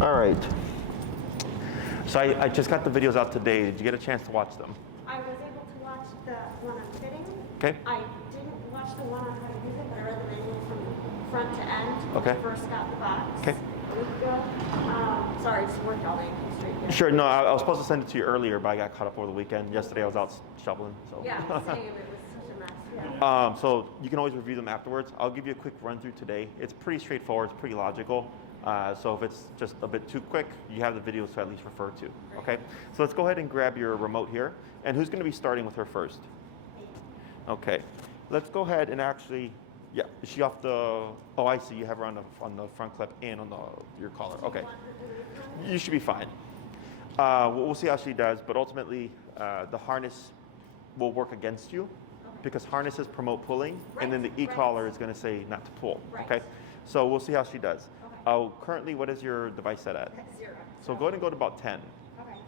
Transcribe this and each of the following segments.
All right. So I just got the videos out today. Did you get a chance to watch them? I was able to watch the one on fitting. Okay. I didn't watch the one on how to use it, but I read the manual from front to end. Okay. When I first got the box. Okay. A week ago. Sorry, I just worked all day and came straight here. Sure. No, I was supposed to send it to you earlier, but I got caught up over the weekend. Yesterday I was out shoveling. So. Yeah, same. It was such a mess. Yeah. So you can always review them afterwards. I'll give you a quick run through today. It's pretty straightforward. It's pretty logical. So if it's just a bit too quick, you have the videos to at least refer to. Okay. So let's go ahead and grab your remote here. And who's going to be starting with her first? Okay. Let's go ahead and actually. Yeah, is she off the? Oh, I see. You have her on the front clip and on your collar. Okay, you should be fine. We'll see how she does, but ultimately, the harness will work against you because harnesses promote pulling, and then the e-collar is going to say not to pull. Okay, so we'll see how she does. Currently, what is your device set at? 0. So go ahead and go to about 10. Okay.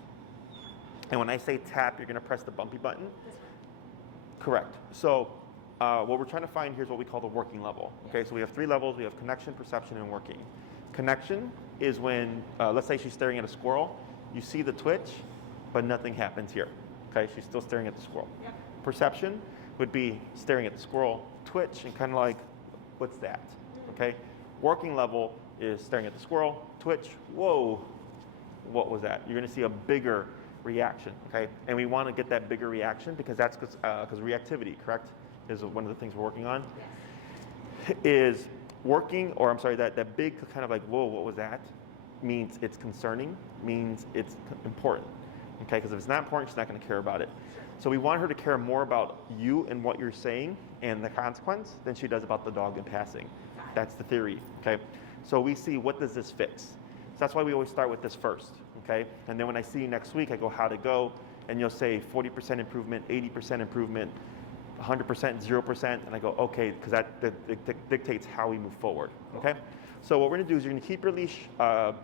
And when I say tap, you're going to press the bumpy button. This one. Correct. So. What we're trying to find here is what we call the working level. Okay, so we have 3 levels. We have connection, perception, and working. Connection is when, let's say she's staring at a squirrel. You see the twitch, but nothing happens here. Okay, she's still staring at the squirrel. Yep. Perception would be staring at the squirrel, twitch, and kind of like, what's that? Okay. Working level is staring at the squirrel, twitch, whoa, what was that? You're going to see a bigger reaction. Okay, and we want to get that bigger reaction because that's because reactivity, correct? Is one of the things we're working on. Yes. Is working, or I'm sorry, that big kind of like, whoa, what was that? Means it's concerning, means it's important. Okay, because if it's not important, she's not going to care about it. So we want her to care more about you and what you're saying and the consequence than she does about the dog and passing. That's the theory. Okay, so we see what does this fix. So that's why we always start with this first. Okay, and then when I see you next week, I go, how'd it go? And you'll say 40% improvement, 80% improvement. 100%, 0%, and I go, okay, because that dictates how we move forward, okay? So what we're gonna do is you're gonna keep your leash, you're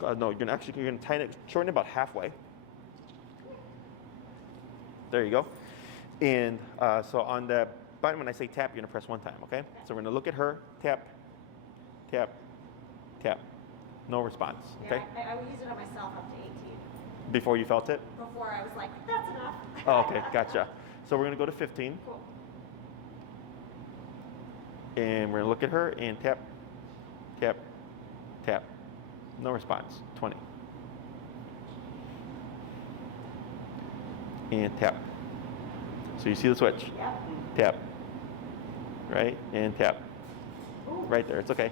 gonna tighten it, shorten it about halfway. There you go. And so on the button, when I say tap, you're gonna press 1 time, okay? So we're gonna look at her, tap, tap, tap. No response, okay? Yeah, I used it on myself up to 18. Before you felt it? Before I was like, that's enough. Oh, okay, gotcha. So we're going to go to 15. Cool. And we're going to look at her and tap, tap, tap. No response. 20. And tap. So you see the switch? Yep. Tap. Right? And tap. Ooh. Right there. It's okay.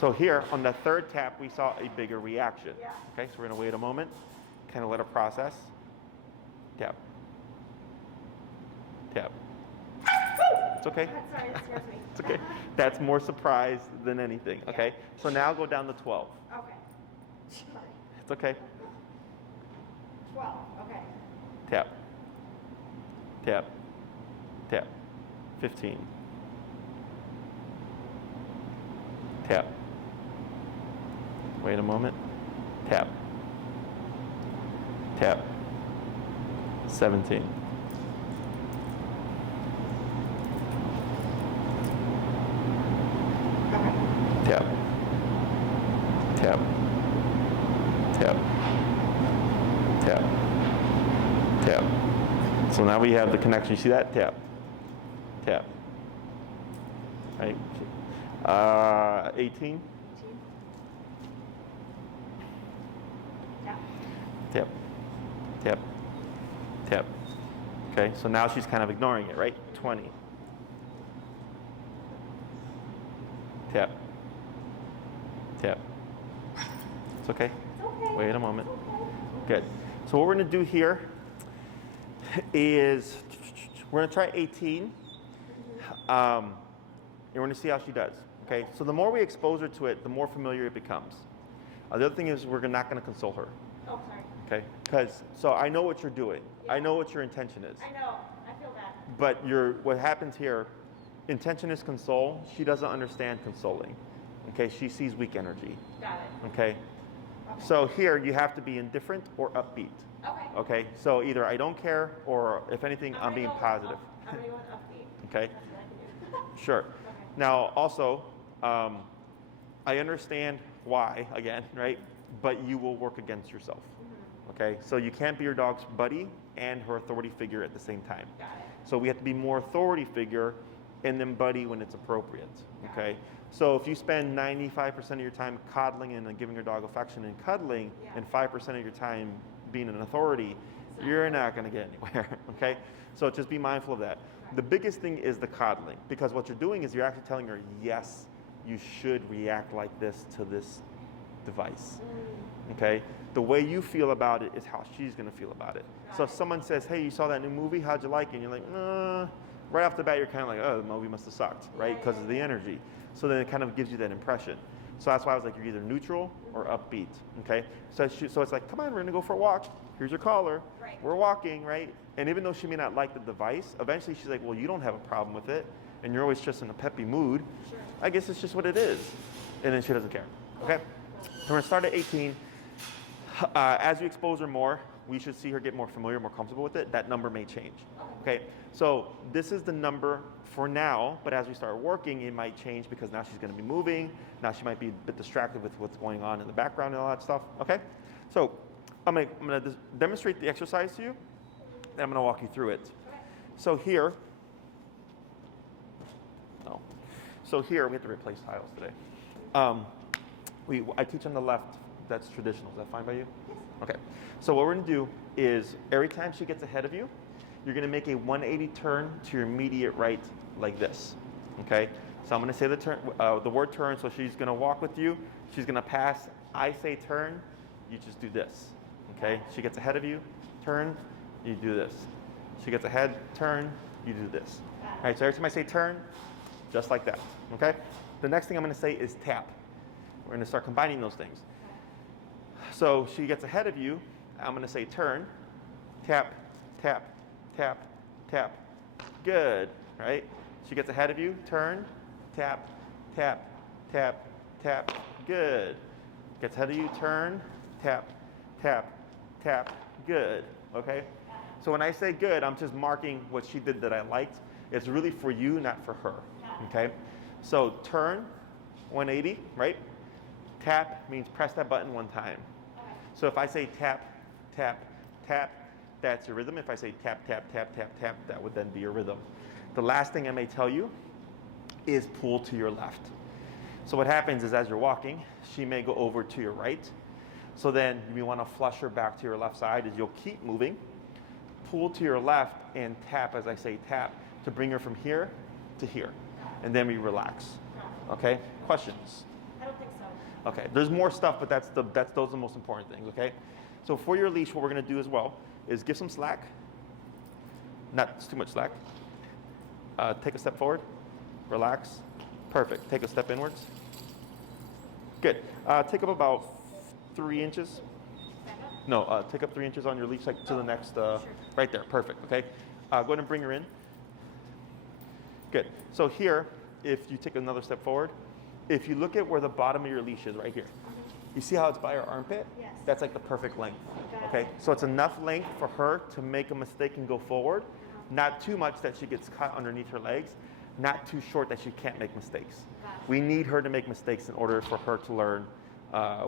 So here, on the 3rd tap, we saw a bigger reaction. Yeah. Okay, so we're going to wait a moment, kind of let her process. Tap. Tap. It's okay. Sorry, that scares me. It's okay. That's more surprise than anything. Okay. Yeah. So now go down to 12. Okay. Sorry. It's okay. 12. Okay. Tap. Tap. Tap. 15. Tap. Wait a moment. Tap. Tap. 17. Tap. Tap. Tap. Tap. Tap. So now we have the connection. You see that? Tap. Tap. Right. 18. Tap. Tap. Tap. Tap. Okay, so now she's kind of ignoring it, right? 20. Tap. Tap. It's okay. It's okay. Wait a moment. It's okay. Good. So what we're going to do here is we're going to try 18. And we're going to see how she does. Okay. So the more we expose her to it, the more familiar it becomes. The other thing is we're not going to console her. Oh, sorry. Okay. Because so I know what you're doing. Yeah. I know what your intention is. I know. I feel that. But what happens here, intention is console. She doesn't understand consoling. Okay, she sees weak energy. Got it. Okay. So here you have to be indifferent or upbeat. Okay. Okay. So either I don't care or if anything, I'm being positive. I'm going to go with upbeat. Okay. That's what I can do. Sure. Okay. Now also, I understand why, again, right? but you will work against yourself. Okay, so you can't be your dog's buddy and her authority figure at the same time. Got it. So we have to be more authority figure and then buddy when it's appropriate. Okay, so if you spend 95% of your time coddling and giving your dog affection and cuddling, and 5% of your time being an authority, you're not going to get anywhere. Okay, so just be mindful of that. The biggest thing is the coddling, because what you're doing is you're actually telling her, yes, you should react like this to this device. Okay, the way you feel about it is how she's going to feel about it. So if someone says, hey, you saw that new movie, how'd you like it? And you're like, right off the bat, you're kind of like, oh, the movie must have sucked, right? Because of the energy. So then it kind of gives you that impression. So that's why I was like, you're either neutral or upbeat, okay? So it's like, come on, we're gonna go for a walk. Here's your collar. Right. We're walking, right? And even though she may not like the device, eventually she's like, well, you don't have a problem with it, and you're always just in a peppy mood. Sure. I guess it's just what it is. And then she doesn't care, okay? So we're gonna start at 18. As you expose her more, we should see her get more familiar, more comfortable with it. That number may change. Okay, so this is the number for now, but as we start working, it might change because now she's going to be moving. Now she might be a bit distracted with what's going on in the background and all that stuff. Okay, so I'm going to demonstrate the exercise to you, and I'm going to walk you through it. So here, we have to replace tiles today. I teach on the left. That's traditional. Is that fine by you? Okay. So what we're going to do is every time she gets ahead of you, you're going to make a 180 turn to your immediate right like this. Okay? So I'm going to say the word turn, so she's going to walk with you. She's going to pass. I say turn, you just do this. Okay? She gets ahead of you, turn, you do this. She gets ahead, turn, you do this. All right, so every time I say turn, just like that. Okay? The next thing I'm going to say is tap. We're going to start combining those things. So she gets ahead of you, I'm going to say turn, tap, tap, tap, tap. Good, right? She gets ahead of you, turn, tap, tap, tap, tap. Good. Gets ahead of you, turn, tap, tap, tap. Good, okay? So when I say good, I'm just marking what she did that I liked. It's really for you, not for her, okay? So turn, 180, right? Tap means press that button one time. So if I say tap, tap, tap, that's your rhythm. If I say tap, tap, tap, tap, tap, that would then be your rhythm. The last thing I may tell you is pull to your left. So what happens is as you're walking, she may go over to your right. So then you want to flush her back to your left side as you'll keep moving. Pull to your left and tap as I say tap to bring her from here to here. And then we relax. Okay? Questions? I don't think so. Okay, there's more stuff, but those are the most important things, okay? So for your leash, what we're gonna do as well is give some slack. Not too much slack. Take a step forward, relax. Perfect, take a step inwards. Good, take up about 3 inches. No, take up 3 inches on your leash, like to the next, right there, perfect, okay? Go ahead and bring her in. Good, so here, if you take another step forward, if you look at where the bottom of your leash is right here, you see how it's by her armpit? Yes. That's like the perfect length, okay? So it's enough length for her to make a mistake and go forward, not too much that she gets caught underneath her legs, not too short that she can't make mistakes. We need her to make mistakes in order for her to learn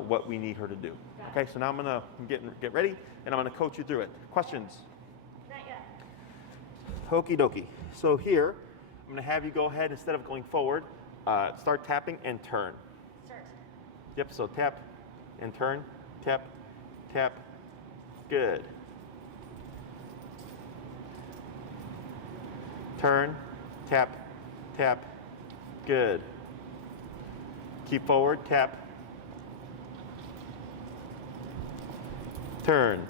what we need her to do. Okay, so now I'm gonna get ready, and I'm gonna coach you through it. Questions? Not yet. Okie dokie. So here, I'm gonna have you go ahead, instead of going forward, start tapping and turn. Start. Yep, so tap and turn, tap, tap, good. Turn, tap, tap, good. Keep forward, tap. Turn,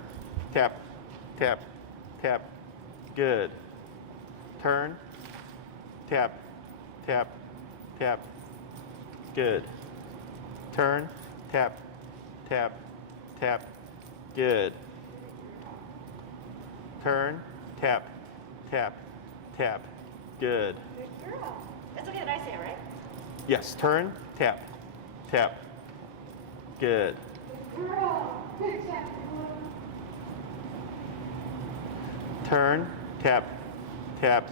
tap, tap, tap, good. Turn, tap, tap, tap, good. Turn, tap, tap, tap, good. Turn, tap, tap, tap, good. Good girl. It's okay that I say it, right? Yes, turn, tap, tap, good. Good girl. Good tap. Turn, tap, tap,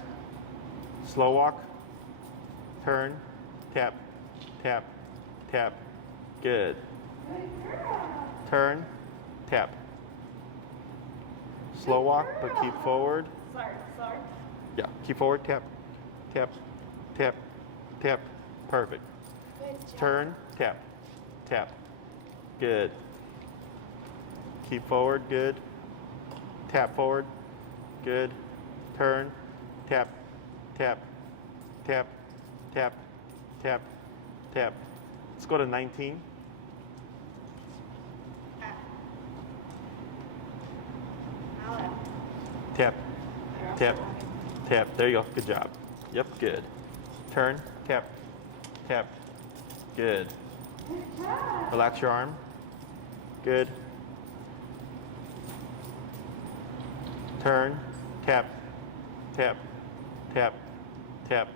slow walk. Turn, tap, tap, tap, good. Good girl. turn, tap. Slow walk, but keep forward. Sorry. Yeah, keep forward, tap, tap, tap, tap. Perfect. Turn, tap, tap. Good. Keep forward, good. Tap forward, good. Turn, tap, tap, tap, tap, tap, tap. Let's go to 19. Tap, tap, tap. There you go. Good job. Yep, good. Turn, tap, tap. Good. Relax your arm. Good. Turn, tap, tap, tap, tap.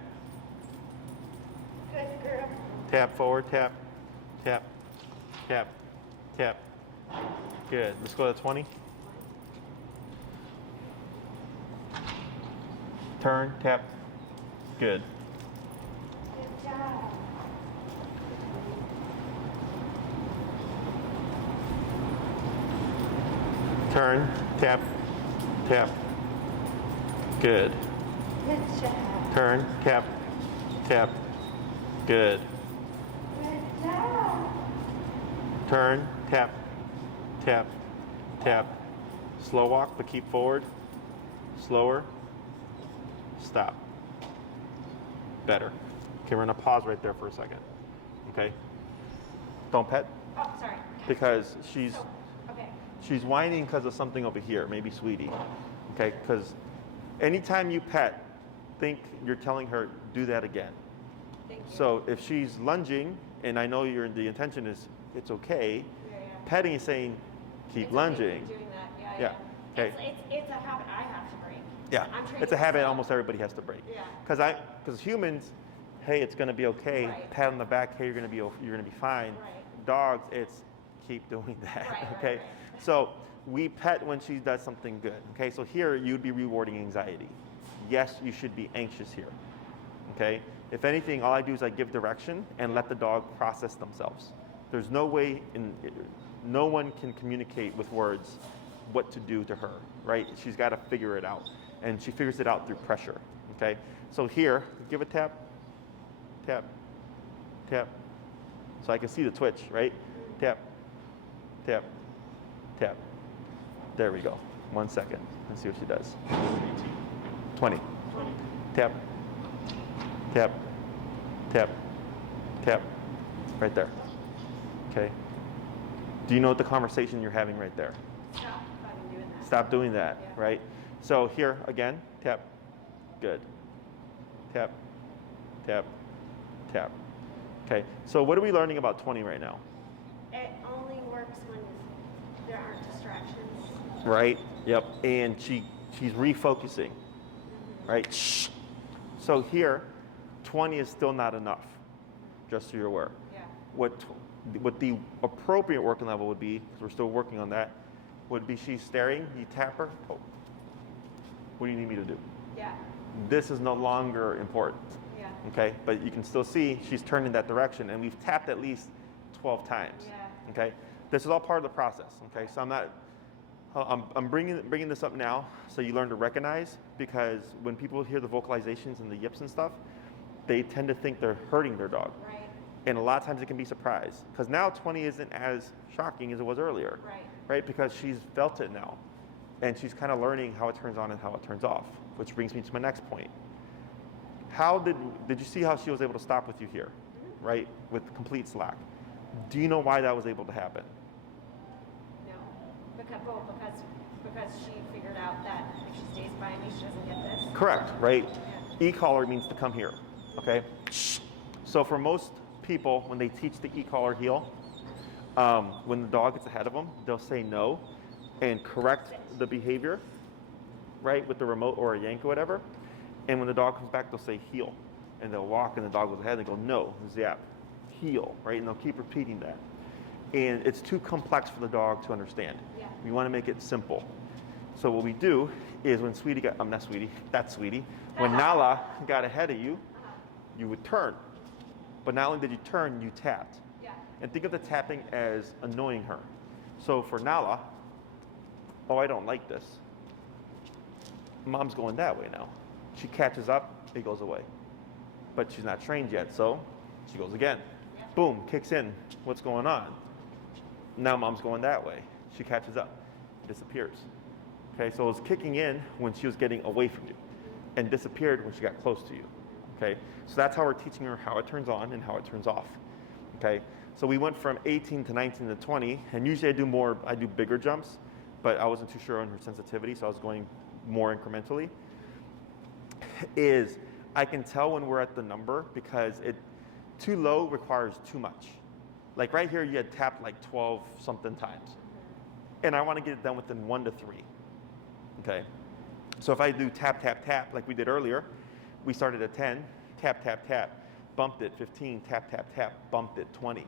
Good girl. Tap forward, tap, tap, tap, tap. Good. Let's go to 20. Turn, tap. Good. Good job. Turn, tap, tap. Good. Good job. Turn, tap, tap. Good. Good job. Turn, tap, tap, tap. Slow walk, but keep forward. Slower. Stop. Better. Okay, we're gonna pause right there for a second. Okay? Don't pet, Oh, sorry. because she's Okay. she's whining because of something over here, maybe sweetie. Okay, because anytime you pet, think you're telling her, do that again. Thank you. So if she's lunging, and I know the intention is it's okay, Yeah. petting is saying, keep It's okay, lunging. keep doing that. Yeah. Okay. It's a habit I have to break. Yeah, I'm training it's a habit myself. almost everybody has to break. Yeah. Because humans, hey, it's gonna be okay. Right. Pat on the back, hey, you're gonna be fine. Right. Dogs, it's keep doing that. Right, Okay. right. So we pet when she does something good. Okay. So here you'd be rewarding anxiety. Yes, you should be anxious here. Okay. If anything, all I do is I give direction and let the dog process themselves. There's no way no one can communicate with words what to do to her, right? She's got to figure it out, and she figures it out through pressure. Okay. So here, give a tap, tap, tap. So I can see the twitch, right? Tap, tap, tap. There we go. 1 second. Let's see what she does. 20. Tap, tap, tap, tap. Right there. Okay. Do you know what the conversation you're having right there? Stop fucking doing that. Stop doing that, Yeah. right? So here, again, tap. Good. Tap, tap, tap. Okay, so what are we learning about 20 right now? It only works when there aren't distractions. Right? Yep. And she's refocusing, right? Shh. So here, 20 is still not enough, just so you're aware. Yeah. What the appropriate working level would be, because we're still working on that, would be she's staring, you tap her. Oh, what do you need me to do? Yeah. This is no longer important. Yeah. Okay, but you can still see she's turned in that direction, and we've tapped at least 12 times. Yeah. Okay, this is all part of the process. Okay, so I'm bringing this up now so you learn to recognize, because when people hear the vocalizations and the yips and stuff, they tend to think they're hurting their dog, Right. and a lot of times it can be surprised, because now 20 isn't as shocking as it was earlier, Right. because she's felt it now, and she's kind of learning how it turns on and how it turns off, which brings me to my next point. How did you see how she was able to stop with you here, right, with complete slack? Do you know why that was able to happen? No. Because she figured out that if she stays by me, she doesn't get this. Correct, right? Yeah. E-collar means to come here, okay? So for most people, when they teach the e-collar heel, when the dog gets ahead of them, they'll say no and correct the behavior, right, with the remote or a yank or whatever. And when the dog comes back, they'll say heel. And they'll walk and the dog goes ahead and they go, no, zap, heel, right? And they'll keep repeating that. And it's too complex for the dog to understand. Yeah. We want to make it simple. So what we do is when Sweetie got, not Sweetie, that's Sweetie. When Nala got ahead of you, you would turn. But not only did you turn, you tapped. Yeah. And think of the tapping as annoying her. So for Nala, oh, I don't like this. Mom's going that way now. She catches up, it goes away. But she's not trained yet, so she goes again. Boom, kicks in. What's going on? Now mom's going that way. She catches up, disappears. Okay, so it was kicking in when she was getting away from you and disappeared when she got close to you. Okay, so that's how we're teaching her how it turns on and how it turns off. Okay, so we went from 18 to 19 to 20, and usually I do bigger jumps, but I wasn't too sure on her sensitivity, so I was going more incrementally. Is I can tell when we're at the number because too low requires too much. Like right here, you had tapped like 12 something times, and I want to get it done within 1 to 3. Okay, so if I do tap, tap, tap like we did earlier, we started at 10, tap, tap, tap, bumped it, 15, tap, tap, tap, bumped it, 20,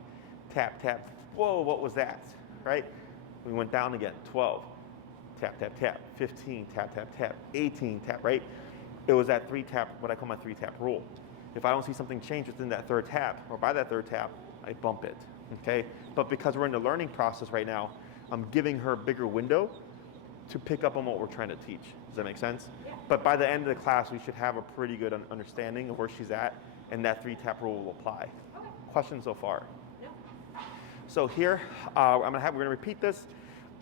tap, tap, whoa, what was that, right? We went down again, 12, tap, tap, tap, 15, tap, tap, tap, 18, tap, right? It was that 3 tap, what I call my 3 tap rule. If I don't see something change within that 3rd tap, or by that 3rd tap, I bump it, okay? But because we're in the learning process right now, I'm giving her a bigger window to pick up on what we're trying to teach. Does that make sense? Yeah. But by the end of the class, we should have a pretty good understanding of where she's at, and that 3 tap rule will apply. Okay. Questions so far? No. So here, we're gonna repeat this.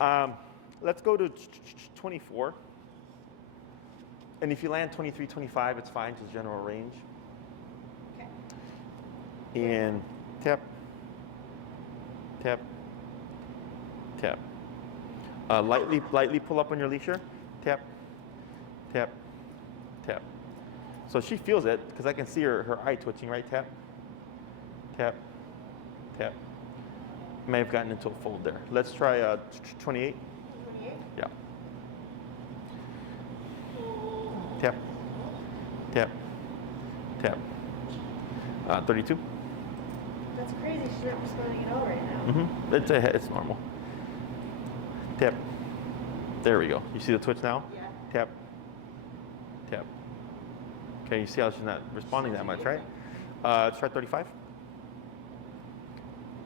Let's go to 24. And if you land 23, 25, it's fine, just general range. Okay. And tap, tap, tap. Lightly pull up on your leasher. Tap, tap, tap. So she feels it because I can see her eye twitching, right? Tap, tap, tap. May have gotten into a fold there. Let's try 28. 28. Yeah. Tap, tap, tap. 32. That's crazy. She's not responding at all right now. Mm-hmm. It's normal. Tap. There we go. You see the twitch now? Yeah. Tap, tap. Okay, you see how she's not responding that much, right? Let's try 35.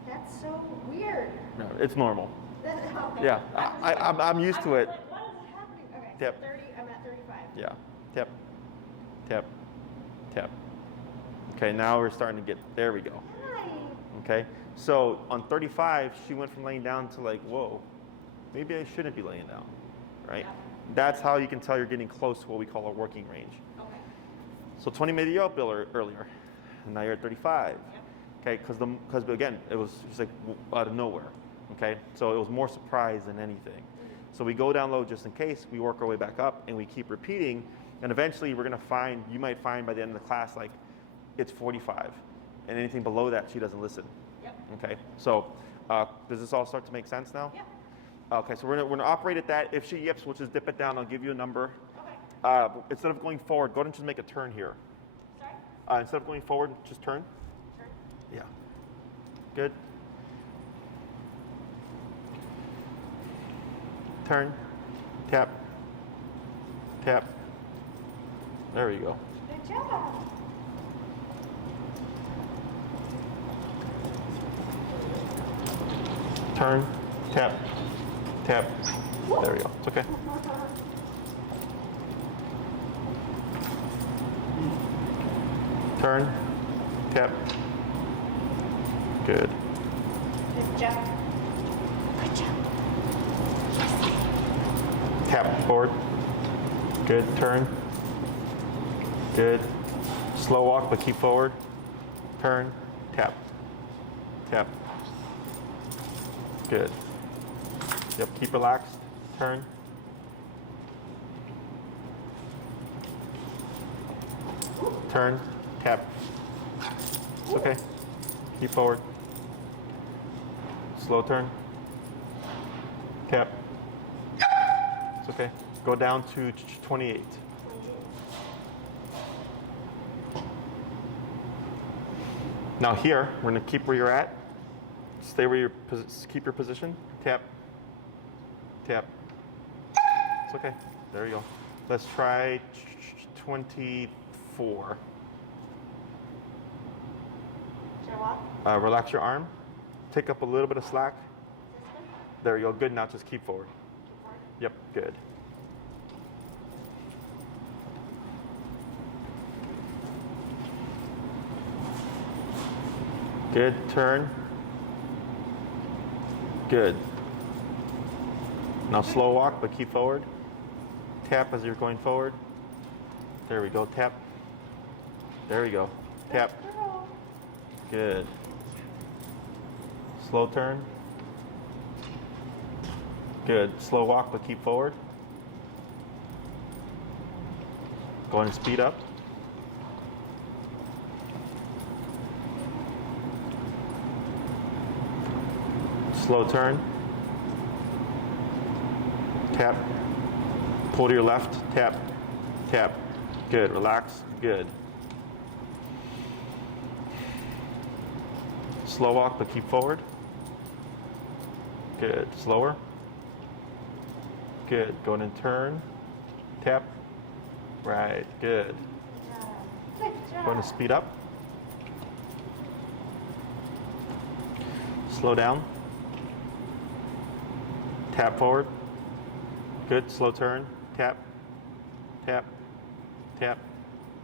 That's so weird. No, it's normal. Okay. Yeah, I'm used to it. What is happening? Okay. Tap. So 30. I'm at 35. Yeah. Tap, tap, tap. Okay, now we're starting to get, there we go. Hi. Okay, so on 35, she went from laying down to like, whoa, maybe I shouldn't be laying down, right? Yeah. That's how you can tell you're getting close to what we call a working range. Okay. So 20 made you up earlier, and now you're at 35. Yep. Okay, because again, it was just like out of nowhere. Okay, so it was more surprise than anything. So we go down low just in case, we work our way back up, and we keep repeating, and eventually we're gonna find, you might find by the end of the class, like it's 45, and anything below that, she doesn't listen. Yep. Okay, so does this all start to make sense now? Yeah. Okay, so we're gonna operate at that. If she yips, we'll just dip it down. I'll give you a number. Okay. Instead of going forward, go ahead and just make a turn here. Sorry? Instead of going forward, just turn. Turn. Yeah. Good. Turn. Tap. Tap. There we go. Good job. Turn. Tap. Tap. There we go. It's okay. Turn. Tap. Good. Good job. Good job. Tap forward. Good. Turn. Good. Slow walk, but keep forward. Turn. Tap. Tap. Good. Yep, keep relaxed. Turn. Turn. Tap. It's okay. Keep forward. Slow turn. Tap. It's okay. Go down to 28. Now here, we're gonna keep where you're at. Stay where you're, keep your position. Tap. Tap. It's okay. There you go. Let's try 24. Should I walk? Relax your arm. Take up a little bit of slack. This one? There you go. Good. Now just keep forward. Yep. Good. Good. Turn. Good. Now slow walk, but keep forward. Tap as you're going forward. There we go. Tap. There we go. Tap. Good. Slow turn. Good. Slow walk, but keep forward. Go ahead and speed up. Slow turn. Tap. Pull to your left. Tap. Tap. Good. Relax. Good. Slow walk, but keep forward. Good. Slower. Good. Go ahead and turn. Tap. Right. Good. Good job. Go ahead and speed up. Slow down. Tap forward. Good. Slow turn. Tap. Tap. Tap.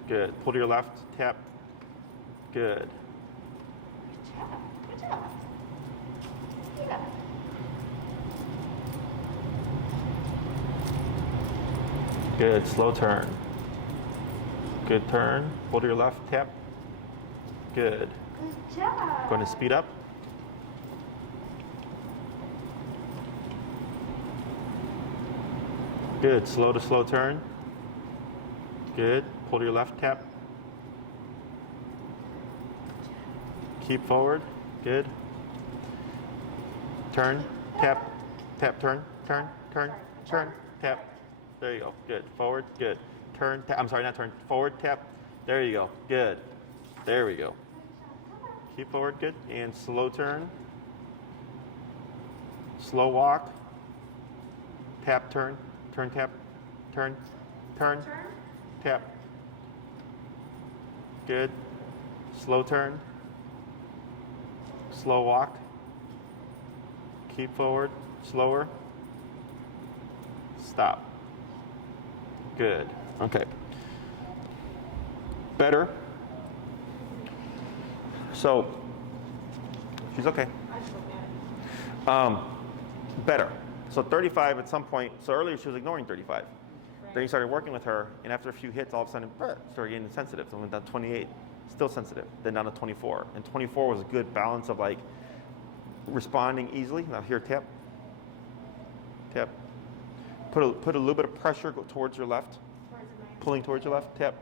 Good. Pull to your left. Tap. Good. Good job. Yeah. Good. Slow turn. Good turn. Pull to your left. Tap. Good. Good job. Going to speed up. Good. Slow to slow turn. Good. Pull to your left. Tap. Keep forward. Good. Turn. Tap. Tap. Turn. Turn. Turn. Turn. Tap. There you go. Good. Forward. Good. Turn. I'm sorry, not turn. Forward. Tap. There you go. Good. There we go. Keep forward. Good. And slow turn. Slow walk. Tap. Turn. Turn. Tap. Turn. Turn. Turn. Tap. Good. Slow turn. Slow walk. Keep forward. Slower. Stop. Good. Okay. Better. So, she's okay. I just look at it. Better. So 35 at some point, so earlier she was ignoring 35. Then you started working with her, and after a few hits, all of a sudden, started getting sensitive. So went down to 28, still sensitive. Then down to 24. And 24 was a good balance of like responding easily. Now here, tap. Tap. Put a little bit of pressure go towards your left. Towards the mic. Pulling towards your left. Tap.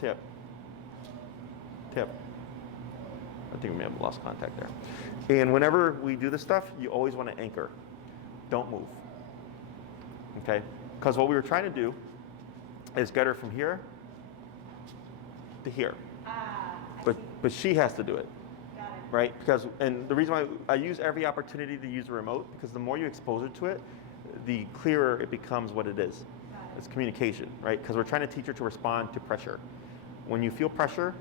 Tap. Tap. I think we may have lost contact there. And whenever we do this stuff, you always want to anchor. Don't move. Okay? Because what we were trying to do is get her from here to here. But she has to do it. Got it. Right? Because, and the reason why I use every opportunity to use the remote, because the more you expose her to it, the clearer it becomes what it is. Got it. It's communication, right? Because we're trying to teach her to respond to pressure. When you feel pressure,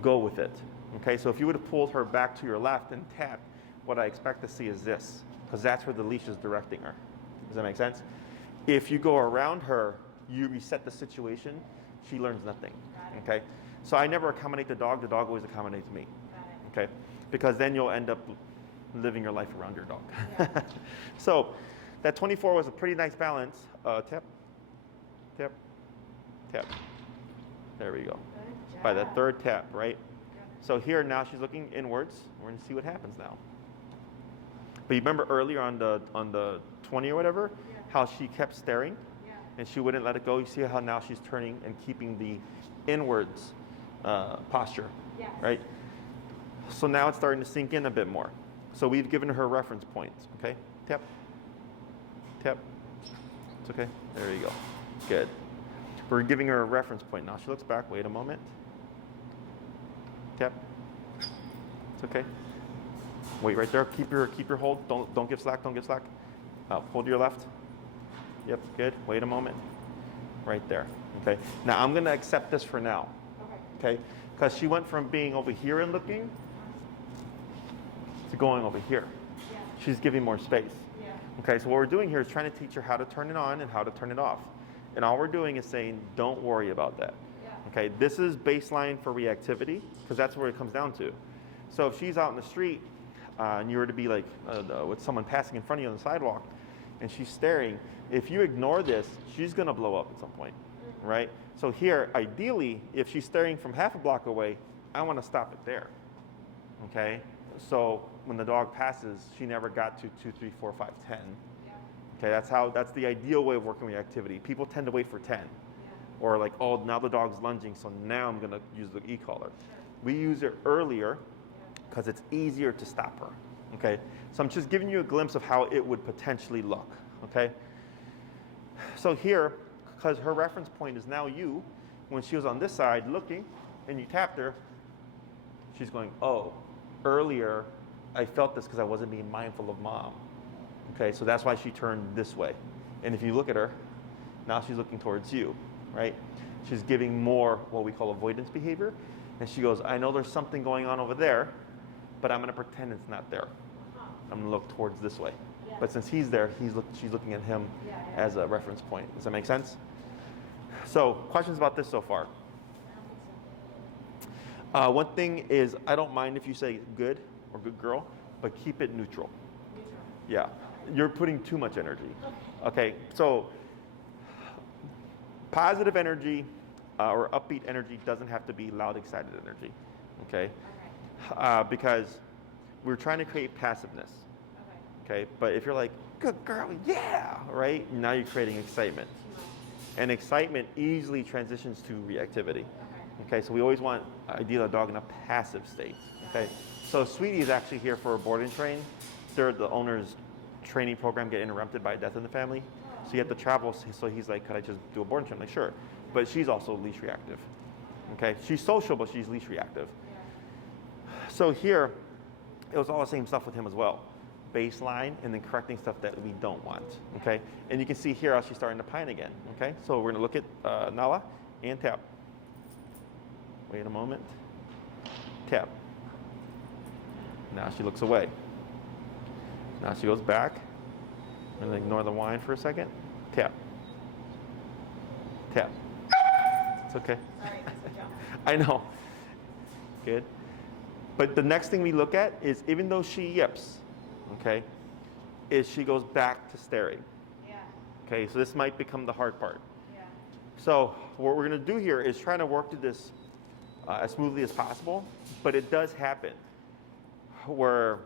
go with it. Okay, so if you would have pulled her back to your left and tapped, what I expect to see is this, because that's where the leash is directing her. Does that make sense? If you go around her, you reset the situation, she learns nothing. Okay, so I never accommodate the dog always accommodates me. Okay, because then you'll end up living your life around your dog. Yeah. So that 24 was a pretty nice balance. Tap, tap, tap. There we go. Good By the job. third tap, right? So here now she's looking inwards. We're gonna see what happens now. But you remember earlier on the 20 or whatever, how she kept staring Yeah. and she wouldn't let it go. You see how now she's turning and keeping the inwards posture, Yes. right? So now it's starting to sink in a bit more. So we've given her reference points, okay? Tap, tap. It's okay. There you go. Good. We're giving her a reference point. Now she looks back. Wait a moment. Tap. It's okay. Wait right there. Keep your hold. Don't give slack. Don't give slack. Hold to your left. Yep. Good. Wait a moment. Right there. Okay. Now I'm gonna accept this for now. Okay. Okay. Because she went from being over here and looking to going over here. Yeah. She's giving more space. Yeah. Okay, so what we're doing here is trying to teach her how to turn it on and how to turn it off. And all we're doing is saying, don't worry about that. Yeah. Okay, this is baseline for reactivity, because that's where it comes down to. So if she's out in the street and you were to be like with someone passing in front of you on the sidewalk and she's staring, if you ignore this, she's gonna blow up at some point, right? So here, ideally, if she's staring from half a block away, I wanna stop it there, okay? So when the dog passes, she never got to 2, 3, 4, 5, 10. Okay, that's the ideal way of working reactivity. People tend to wait for 10. Or like, oh, now the dog's lunging, so now I'm gonna use the e-collar. We use it earlier because it's easier to stop her, okay? So I'm just giving you a glimpse of how it would potentially look, okay? So here, because her reference point is now you, when she was on this side looking and you tapped her, she's going, oh, earlier I felt this because I wasn't being mindful of mom. Okay, so that's why she turned this way. And if you look at her, now she's looking towards you, right? She's giving more what we call avoidance behavior. And she goes, I know there's something going on over there, but I'm gonna pretend it's not there. I'm gonna look towards this way. Yeah. But since he's there, she's looking at him as a reference point. Does that make sense? So, questions about this so far? One thing is, I don't mind if you say good or good girl, but keep it neutral. Yeah, you're putting too much energy. Okay, so positive energy or upbeat energy doesn't have to be loud, excited energy, okay? Because we're trying to create passiveness, okay? But if you're like, good girl, yeah, right? Now you're creating excitement. And excitement easily transitions to reactivity. Okay, so we always want ideally a dog in a passive state, okay? So Sweetie is actually here for a board and train. The owner's training program get interrupted by a death in the family. So you have to travel, so he's like, could I just do a board and train? I'm like, sure. But she's also leash reactive, okay? She's social, but she's leash reactive. So here, it was all the same stuff with him as well. Baseline, and then correcting stuff that we don't want, okay? And you can see here how she's starting to pine again, okay? So we're gonna look at Nala and tap. Wait a moment. Tap. Now she looks away. Now she goes back. And ignore the whine for a second. Tap. Tap. It's okay. Sorry, that's a jump. I know. Good. But the next thing we look at is, even though she yips, okay, is she goes back to staring. Yeah. Okay, so this might become the hard part. Yeah. So what we're going to do here is trying to work through this as smoothly as possible, but it does happen where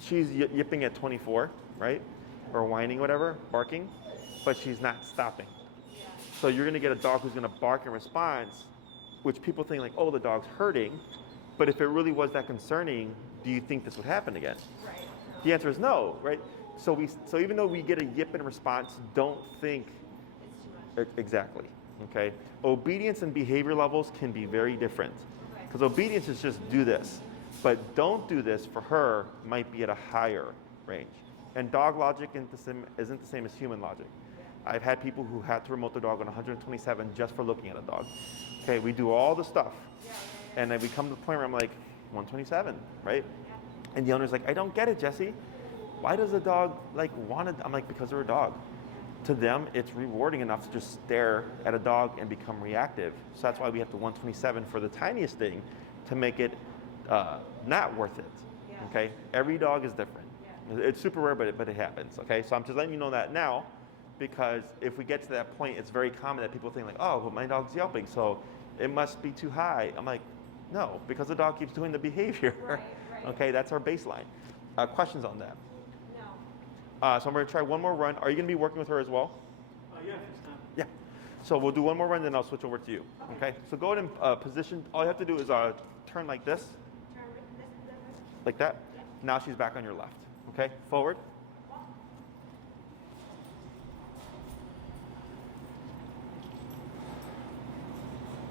she's yipping at 24, right? Or whining, whatever, barking, but she's not stopping. Yeah. So you're going to get a dog who's going to bark in response, which people think like, oh, the dog's hurting. But if it really was that concerning, do you think this would happen again? Right. The answer is no, right? So even though we get a yip in response, don't think It's too much. exactly, okay? Obedience and behavior levels can be very different. Because obedience is just do this. But don't do this for her might be at a higher range. And dog logic isn't the same as human logic. I've had people who had to remote their dog on 127 just for looking at a dog. Okay, we do all the stuff. And then we come to the point where I'm like, 127, right? And the owner's like, I don't get it, Jesse. Why does a dog like want it? I'm like, because they're a dog. To them, it's rewarding enough to just stare at a dog and become reactive. So that's why we have to 127 for the tiniest thing to make it not worth it. Okay, every dog is different. It's super rare, but it happens. Okay, so I'm just letting you know that now, because if we get to that point, it's very common that people think like, oh, well, my dog's yelping, so it must be too high. I'm like, no, because the dog keeps doing the behavior. Right. Okay, that's our baseline. Questions on that? No. So I'm going to try one more run. Are you going to be working with her as well? Yeah, next time. Yeah. So we'll do one more run, then I'll switch over to you. Okay. So go ahead and position. All you have to do is turn like this, Turn this. like that. Now she's back on your left. Okay. Forward.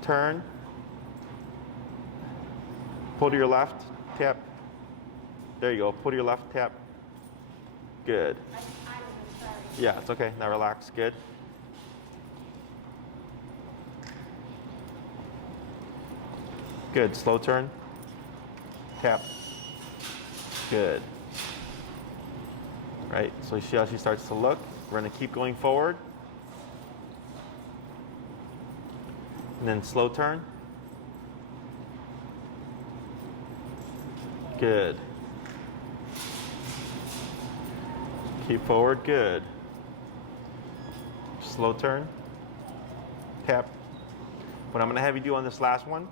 Turn. Pull to your left. Tap. There you go. Pull to your left. Tap. Good. I was sorry. Yeah, it's okay. Now relax. Good. Good. Slow turn. Tap. Good. Right, so see how she starts to look. We're gonna keep going forward. And then slow turn. Good. Keep forward, good. Slow turn. Tap. What I'm gonna have you do on this last one,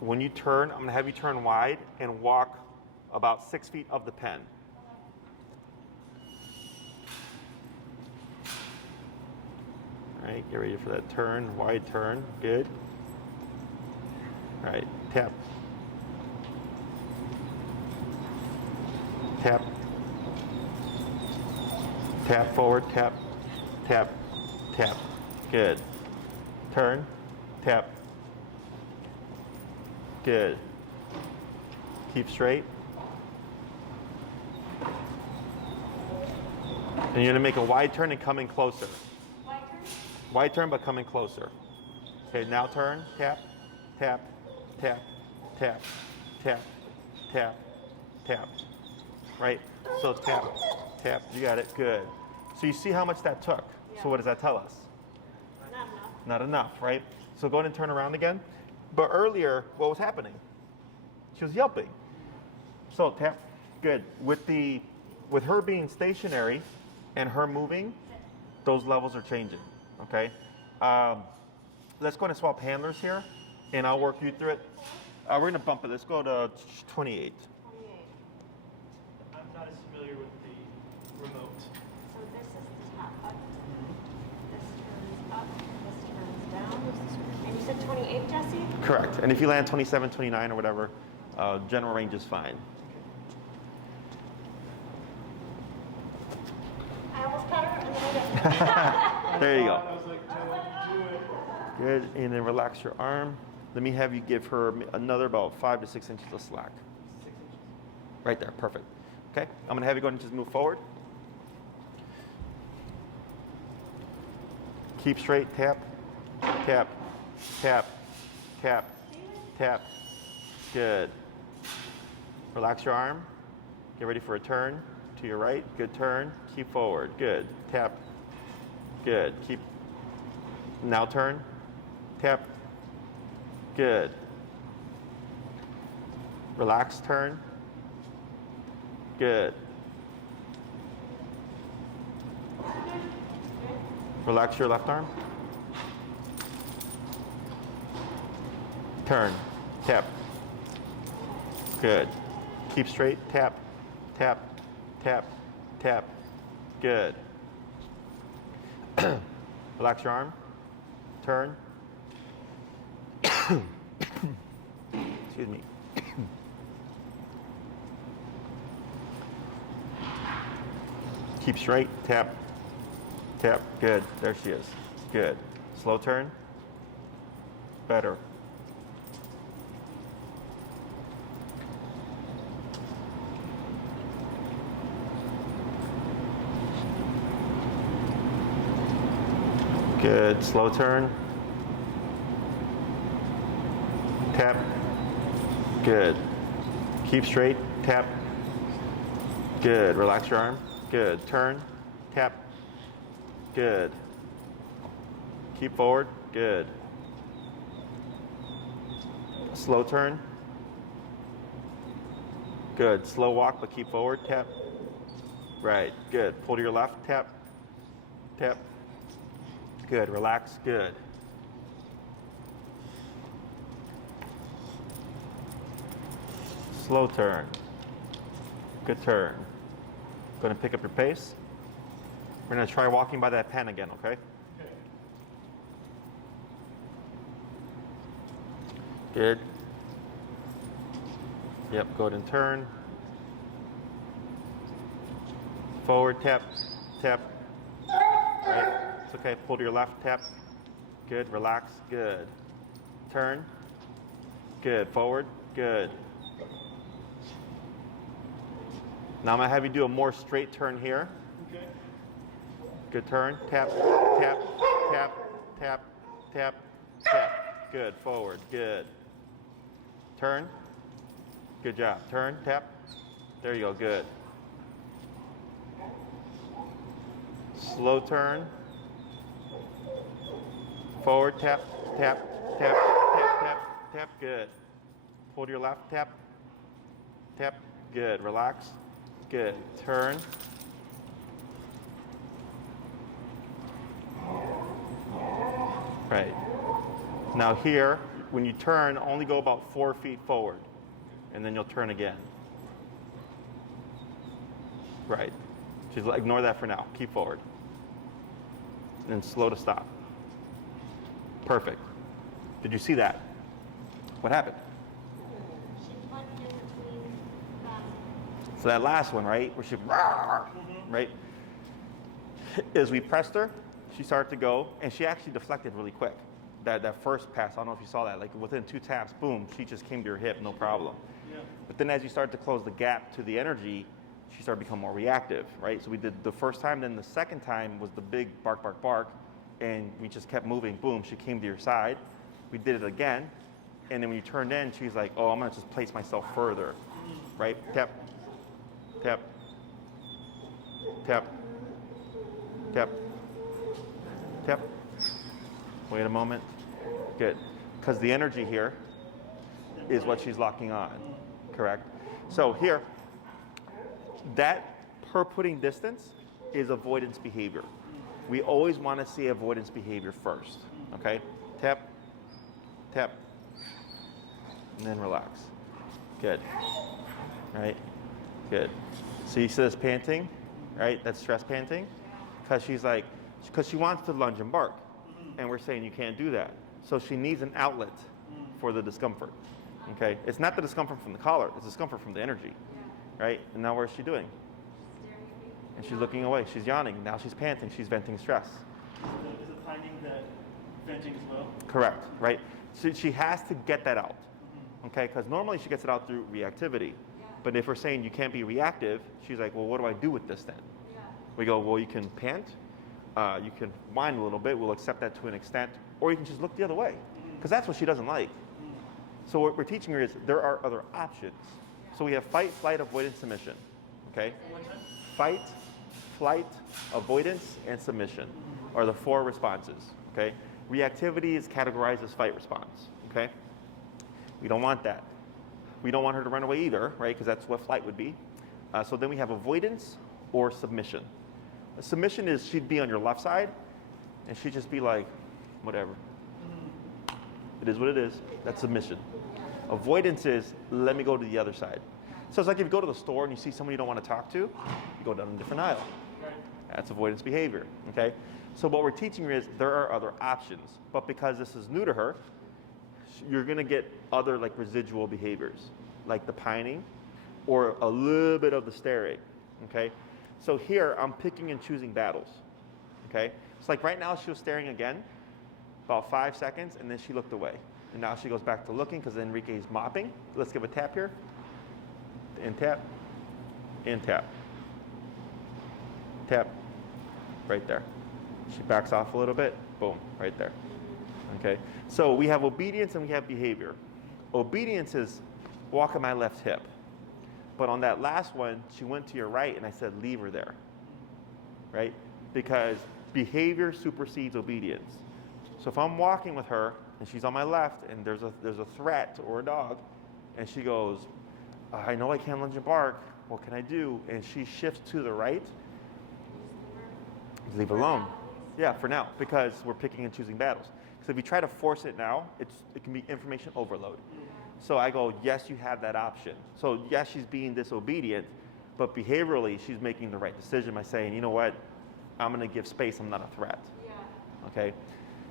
when you turn, I'm gonna have you turn wide and walk about 6 feet of the pen. All right, get ready for that turn, wide turn, good. All right, tap. Tap. Tap forward, tap, tap, tap, good. Turn, tap, good. Keep straight. And you're gonna make a wide turn and come in closer. Wide turn? Wide turn, but come in closer. Okay, now turn, tap, tap, tap, tap, tap, tap, tap. Right? So tap, tap, you got it, good. So you see how much that took. Yeah. So what does that tell us? Not enough. Not enough, right? So go ahead and turn around again. But earlier, what was happening? She was yelping. So tap, good. With her being stationary and her moving, those levels are changing, okay? Let's go ahead and swap handlers here, and I'll work you through it. We're gonna bump it. Let's go to 28. 28. I'm not as familiar with the remote. So this is the top button. This turns up, this turns down. And you said 28, Jesse? Correct. And if you land 27, 29, or whatever, general range is fine. I almost cut her and then I didn't. There you go. I was like, do it. Good. And then relax your arm. Let me have you give her another about 5 to 6 inches of slack. 6 inches. Right there. Perfect. Okay. I'm going to have you go ahead and just move forward. Keep straight. Tap, tap, tap, tap, tap. Good. Relax your arm. Get ready for a turn to your right. Good turn. Keep forward. Good. Tap. Good. Keep. Now turn. Tap. Good. Relax, turn. Good. Relax your left arm. Turn. Tap. Good. Keep straight. Tap. Tap. Tap. Tap. Good. Relax your arm. Turn. Excuse me. Keep straight. Tap. Tap. Good. There she is. Good. Slow turn. Better. Good. Slow turn. Tap. Good. Keep straight. Tap. Good. Relax your arm. Good. Turn. Tap. Good. Keep forward. Good. Slow turn. Good. Slow walk, but keep forward. Tap. Right. Good. Pull to your left. Tap. Tap. Good. Relax. Good. Slow turn. Good turn. Going to pick up your pace. We're going to try walking by that pen again, okay? Okay. Good. Yep, go ahead and turn. Forward, tap, tap. Right. It's okay, pull to your left, tap. Good, relax, good. Turn. Good, forward, good. Now I'm gonna have you do a more straight turn here. Okay. Good turn, tap, tap, tap, tap, tap, tap. Good, forward, good. Turn. Good job. Turn, tap, There you go, good. Slow turn. Forward, tap, tap, tap, tap, tap, tap, good. Pull to your left, tap, tap, good. Relax, good. Turn. Right. Now here, when you turn, only go about 4 feet forward, and then you'll turn again. Right. Just ignore that for now. Keep forward. And slow to stop. Perfect. Did you see that? What happened? She plugged in between them. So that last one, right, where she, right? As we pressed her, she started to go, and she actually deflected really quick. That first pass, I don't know if you saw that, like within 2 taps, boom, she just came to your hip, no problem. Yeah. But then as you start to close the gap to the energy, she started to become more reactive, right? So we did the first time, then the second time was the big bark, bark, bark, and we just kept moving, boom, she came to your side. We did it again, and then when you turned in, she's like, oh, I'm gonna just place myself further, right? Tap, tap, tap, tap, tap. Wait a moment. Good. Because the energy here is what she's locking on, correct? So here, that per putting distance is avoidance behavior. We always want to see avoidance behavior first, okay? Tap, tap, and then relax. Good. Right? Good. So you see this panting, right? That's stress panting. Because she wants to lunge and bark. And we're saying you can't do that. So she needs an outlet for the discomfort. Okay? It's not the discomfort from the collar, it's discomfort from the energy. Right? And now what is she doing? And she's looking away. She's yawning. Now she's panting. She's venting stress. Is it finding that venting is low? Correct. Right? So she has to get that out. Okay? Because normally she gets it out through reactivity. But if we're saying you can't be reactive, she's like, well, what do I do with this then? We go, well, you can pant. You can whine a little bit. We'll accept that to an extent. Or you can just look the other way. Because that's what she doesn't like. So what we're teaching her is there are other options. So we have fight, flight, avoidance, submission. Okay? Fight, flight, avoidance, and submission are the 4 responses. Okay? Reactivity is categorized as fight response. Okay? We don't want that. We don't want her to run away either, right? Because that's what flight would be. So then we have avoidance or submission. A submission is she'd be on your left side, and she'd just be like, whatever. It is what it is. That's submission. Avoidance is, let me go to the other side. So it's like if you go to the store and you see someone you don't want to talk to, you go down a different aisle. That's avoidance behavior, okay? So what we're teaching her is there are other options, but because this is new to her, you're gonna get other like residual behaviors, like the pining or a little bit of the staring, okay? So here, I'm picking and choosing battles, okay? It's like right now she was staring again, about 5 seconds, and then she looked away. And now she goes back to looking because Enrique's mopping. Let's give a tap here. And tap, and tap. Tap, right there. She backs off a little bit, boom, right there. Okay, so we have obedience and we have behavior. Obedience is walk at my left hip. But on that last one, she went to your right and I said, leave her there, right? Because behavior supersedes obedience. So if I'm walking with her and she's on my left and there's a threat or a dog and she goes, I know I can't lunge and bark, what can I do? And she shifts to the right, leave her alone. Yeah, for now, because we're picking and choosing battles. So if you try to force it now, it can be information overload. So I go, yes, you have that option. So yes, she's being disobedient, but behaviorally, she's making the right decision by saying, you know what, I'm gonna give space, I'm not a threat. Okay?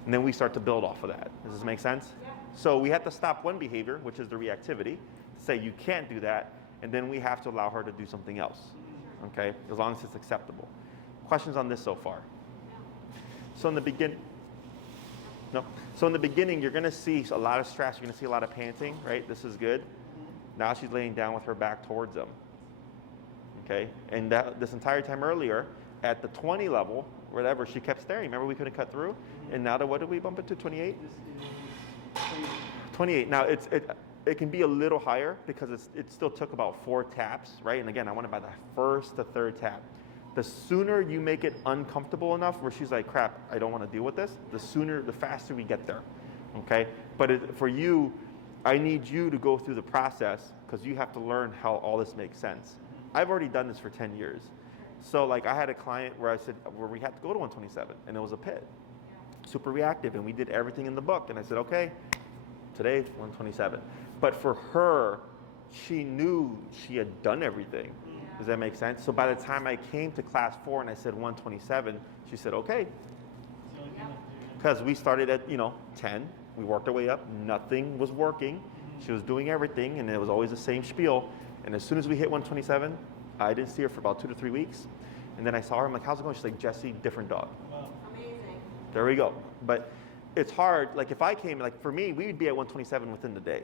And then we start to build off of that. Does this make sense? So we have to stop one behavior, which is the reactivity, say you can't do that, and then we have to allow her to do something else. Okay? As long as it's acceptable. Questions on this so far? So in the beginning, no. So in the beginning, you're going to see a lot of stress. You're going to see a lot of panting, right? This is good. Now she's laying down with her back towards them. Okay? And this entire time earlier, at the 20 level, whatever, she kept staring. Remember, we couldn't cut through? And now what did we bump it to, 28? This is 28. Now, it can be a little higher because it still took about 4 taps, right? And again, I went by the first to third tap. The sooner you make it uncomfortable enough where she's like, crap, I don't want to deal with this, the faster we get there, okay? But for you, I need you to go through the process because you have to learn how all this makes sense. I've already done this for 10 years. So like I had a client where we had to go to 127 and it was a pit, super reactive, and we did everything in the book. And I said, okay, today 127. But for her, she knew she had done everything. Does that make sense? So by the time I came to class 4 and I said 127, she said, okay. Because we started at, 10, we worked our way up, nothing was working. She was doing everything and it was always the same spiel. And as soon as we hit 127, I didn't see her for about 2 to 3 weeks. And then I saw her, I'm like, how's it going? She's like, Jesse, different dog. Wow. Amazing. There we go. But it's hard, like if I came, like for me, we would be at 127 within the day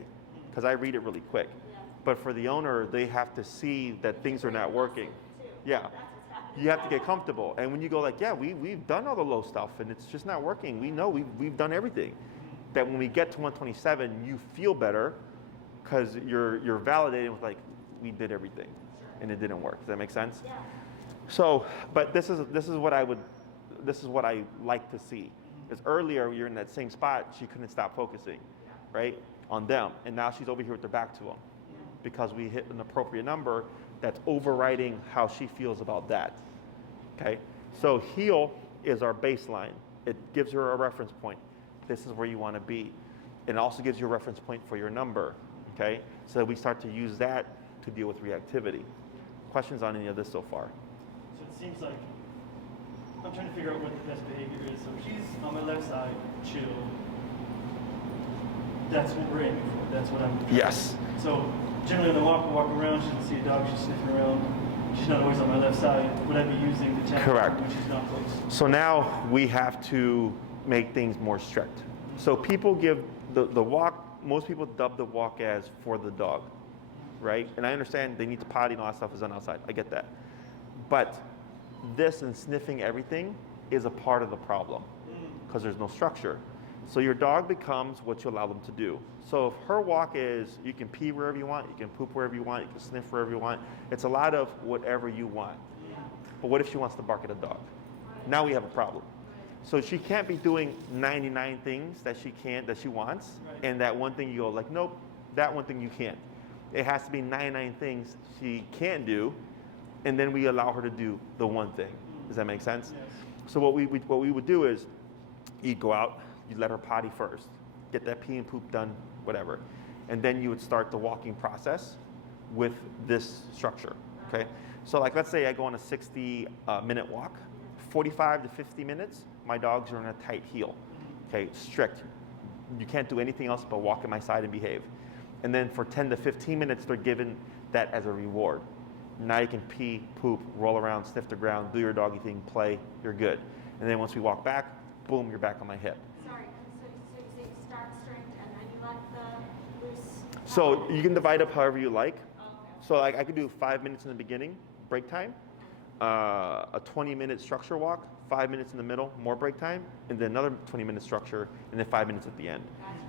because I read it really quick. Yeah. But for the owner, they have to see that things are not working. Yeah. That's what's happening. You have to get comfortable. And when you go like, yeah, we've done all the low stuff and it's just not working. We know we've done everything. That when we get to 127, you feel better because you're validating with like, we did everything and it didn't work. Does that make sense? Yeah. So, but this is what I like to see. Because earlier you're in that same spot, she couldn't stop focusing, right, on them. And now she's over here with her back to them because we hit an appropriate number that's overriding how she feels about that. Okay? So heel is our baseline. It gives her a reference point. This is where you want to be. It also gives you a reference point for your number. Okay? So we start to use that to deal with reactivity. Questions on any of this so far? So it seems like I'm trying to figure out what the best behavior is. So if she's on my left side, chill. That's what we're aiming for. That's what I'm doing. Yes. So generally when I walk around, she doesn't see a dog, she's sniffing around. She's not always on my left side. Would I be using the tap Correct. when she's not close? So now we have to make things more strict. So people give the walk, most people dub the walk as for the dog, right? And I understand they need to potty and all that stuff is done outside. I get that. But this and sniffing everything is a part of the problem because there's no structure. So your dog becomes what you allow them to do. So if her walk is, you can pee wherever you want, you can poop wherever you want, you can sniff wherever you want. It's a lot of whatever you want. But what if she wants to bark at a dog? Now we have a problem. So she can't be doing 99 things that she wants, and that one thing you go like, nope, that one thing you can't. It has to be 99 things she can't do, and then we allow her to do the one thing. Does that make sense? Yes. So what we would do is, you'd go out, you'd let her potty first, get that pee and poop done, whatever, and then you would start the walking process with this structure. Okay. So like let's say I go on a 60-minute walk, 45 to 50 minutes, my dogs are in a tight heel. Okay, strict. You can't do anything else but walk at my side and behave. And then for 10 to 15 minutes, they're given that as a reward. Now you can pee, poop, roll around, sniff the ground, do your doggy thing, play, you're good. And then once we walk back, boom, you're back on my hip. Sorry, so you say start strength and then you let the loose. So you can divide up however you like. Oh, okay. So like I could do 5 minutes in the beginning, break time, a 20-minute structure walk, 5 minutes in the middle, more break time, and then another 20-minute structure, and then 5 minutes at the end,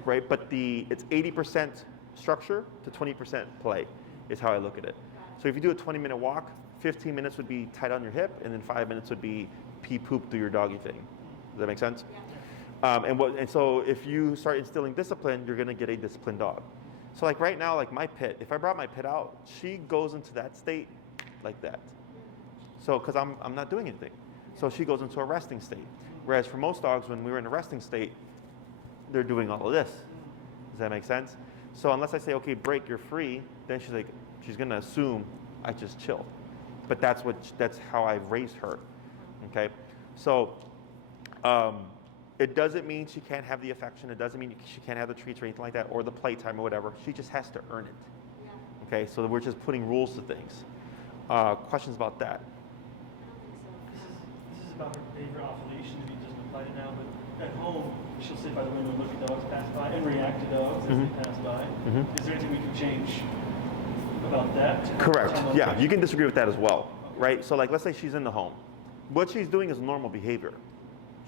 right? But it's 80% structure to 20% play is how I look at it. So if you do a 20-minute walk, 15 minutes would be tight on your hip, and then 5 minutes would be pee, poop, do your doggy thing. Does that make sense? Yeah. And so if you start instilling discipline, you're gonna get a disciplined dog. So like right now, like my pit, if I brought my pit out, she goes into that state like that. So, because I'm not doing anything. So she goes into a resting state. Whereas for most dogs, when we were in a resting state, they're doing all of this. Does that make sense? So unless I say, okay, break, you're free, then she's gonna assume I just chill. But that's how I've raised her, okay? So it doesn't mean she can't have the affection. It doesn't mean she can't have the treats or anything like that, or the playtime or whatever. She just has to earn it, Yeah. okay? So we're just putting rules to things. Questions about that? This is about her behavior off leash, and it doesn't apply to now, but at home, she'll sit by the window and look at dogs pass by and react to dogs as they pass by. Is there anything we can change about that? Correct. Yeah, you can disagree with that as well, right? So like, let's say she's in the home. What she's doing is normal behavior.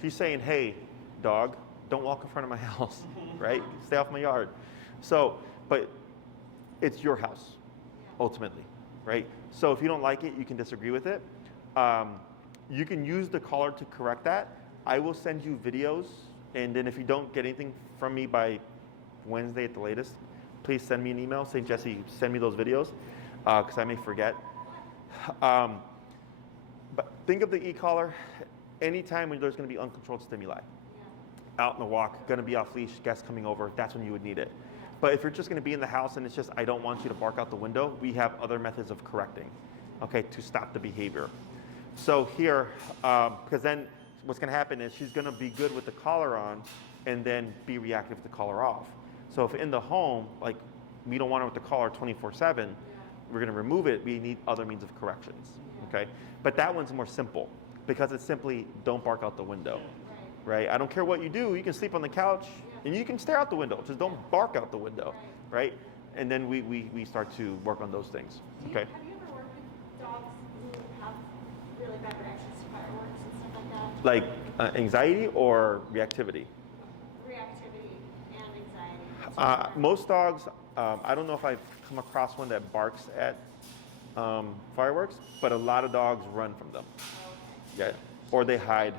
She's saying, hey, dog, don't walk in front of my house, right? Stay off my yard. So, but it's your house, ultimately, right? So if you don't like it, you can disagree with it. You can use the collar to correct that. I will send you videos, and then if you don't get anything from me by Wednesday at the latest, please send me an email saying, Jesse, send me those videos, because I may forget. But think of the e-collar anytime when there's going to be uncontrolled stimuli. Out in the walk, going to be off leash, guests coming over, that's when you would need it. But if you're just going to be in the house and it's just, I don't want you to bark out the window, we have other methods of correcting, okay, to stop the behavior. So here, because then what's going to happen is she's going to be good with the collar on and then be reactive with the collar off. So if in the home, like we don't want her with the collar 24/7, we're going to remove it, we need other means of corrections, okay? But that one's more simple because it's simply don't bark out the window. Right? I don't care what you do. You can sleep on the couch and you can stare out the window. Just don't bark out the window, right? And then we start to work on those things. Okay. Have you ever worked with dogs who have really bad reactions to fireworks and stuff like that? Like anxiety or reactivity? Reactivity and anxiety. Most dogs, I don't know if I've come across one that barks at fireworks, but a lot of dogs run from them. Yeah, or they hide.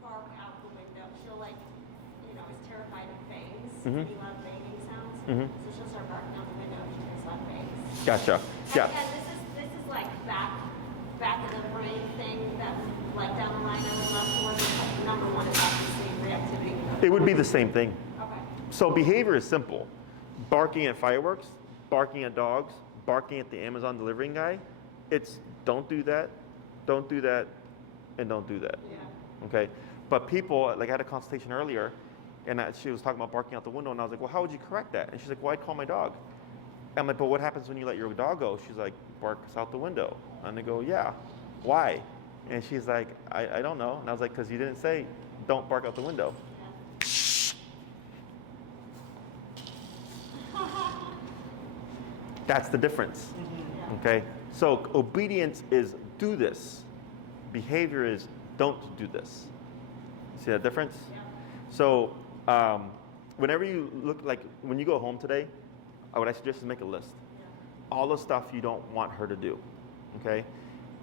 Bark out the window. She'll is terrified of bangs. Mhm. Any loud banging sounds. Mhm. So she'll start barking out the window if she hears loud bangs. Gotcha. Yeah. And this is like back of the brain thing that like down the line I would love for. Number one is obviously reactivity. It would be the same thing. Okay. So behavior is simple. Barking at fireworks, barking at dogs, barking at the Amazon delivering guy. It's don't do that, and don't do that. Yeah. Okay? But people, like I had a consultation earlier, and she was talking about barking out the window, and I was like, well, how would you correct that? And she's like, well, I'd call my dog. And I'm like, but what happens when you let your dog go? She's like, barks out the window. And I go, yeah. Why? And she's like, I don't know. And I was like, because you didn't say don't bark out the window. That's the difference. Okay? So obedience is do this. Behavior is don't do this. See that difference? Yeah. So whenever you look, like when you go home today, what I suggest is make a list. All the stuff you don't want her to do, okay?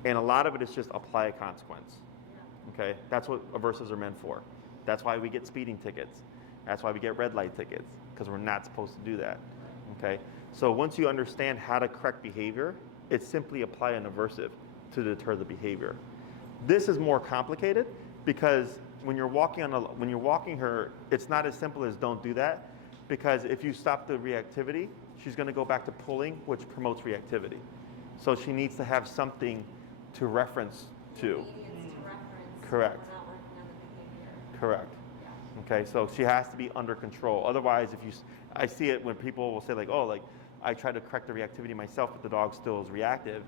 And a lot of it is just apply a consequence, okay? That's what aversives are meant for. That's why we get speeding tickets. That's why we get red light tickets, because we're not supposed to do that, okay? So once you understand how to correct behavior, it's simply apply an aversive to deter the behavior. This is more complicated because when you're walking her, it's not as simple as don't do that, because if you stop the reactivity, she's going to go back to pulling, which promotes reactivity. So she needs to have something to reference to. Obedience to reference. Correct. We're not working on the behavior. Correct. Yeah. Okay, so she has to be under control. Otherwise, I see it when people will say like, oh, like I try to correct the reactivity myself, but the dog still is reactive.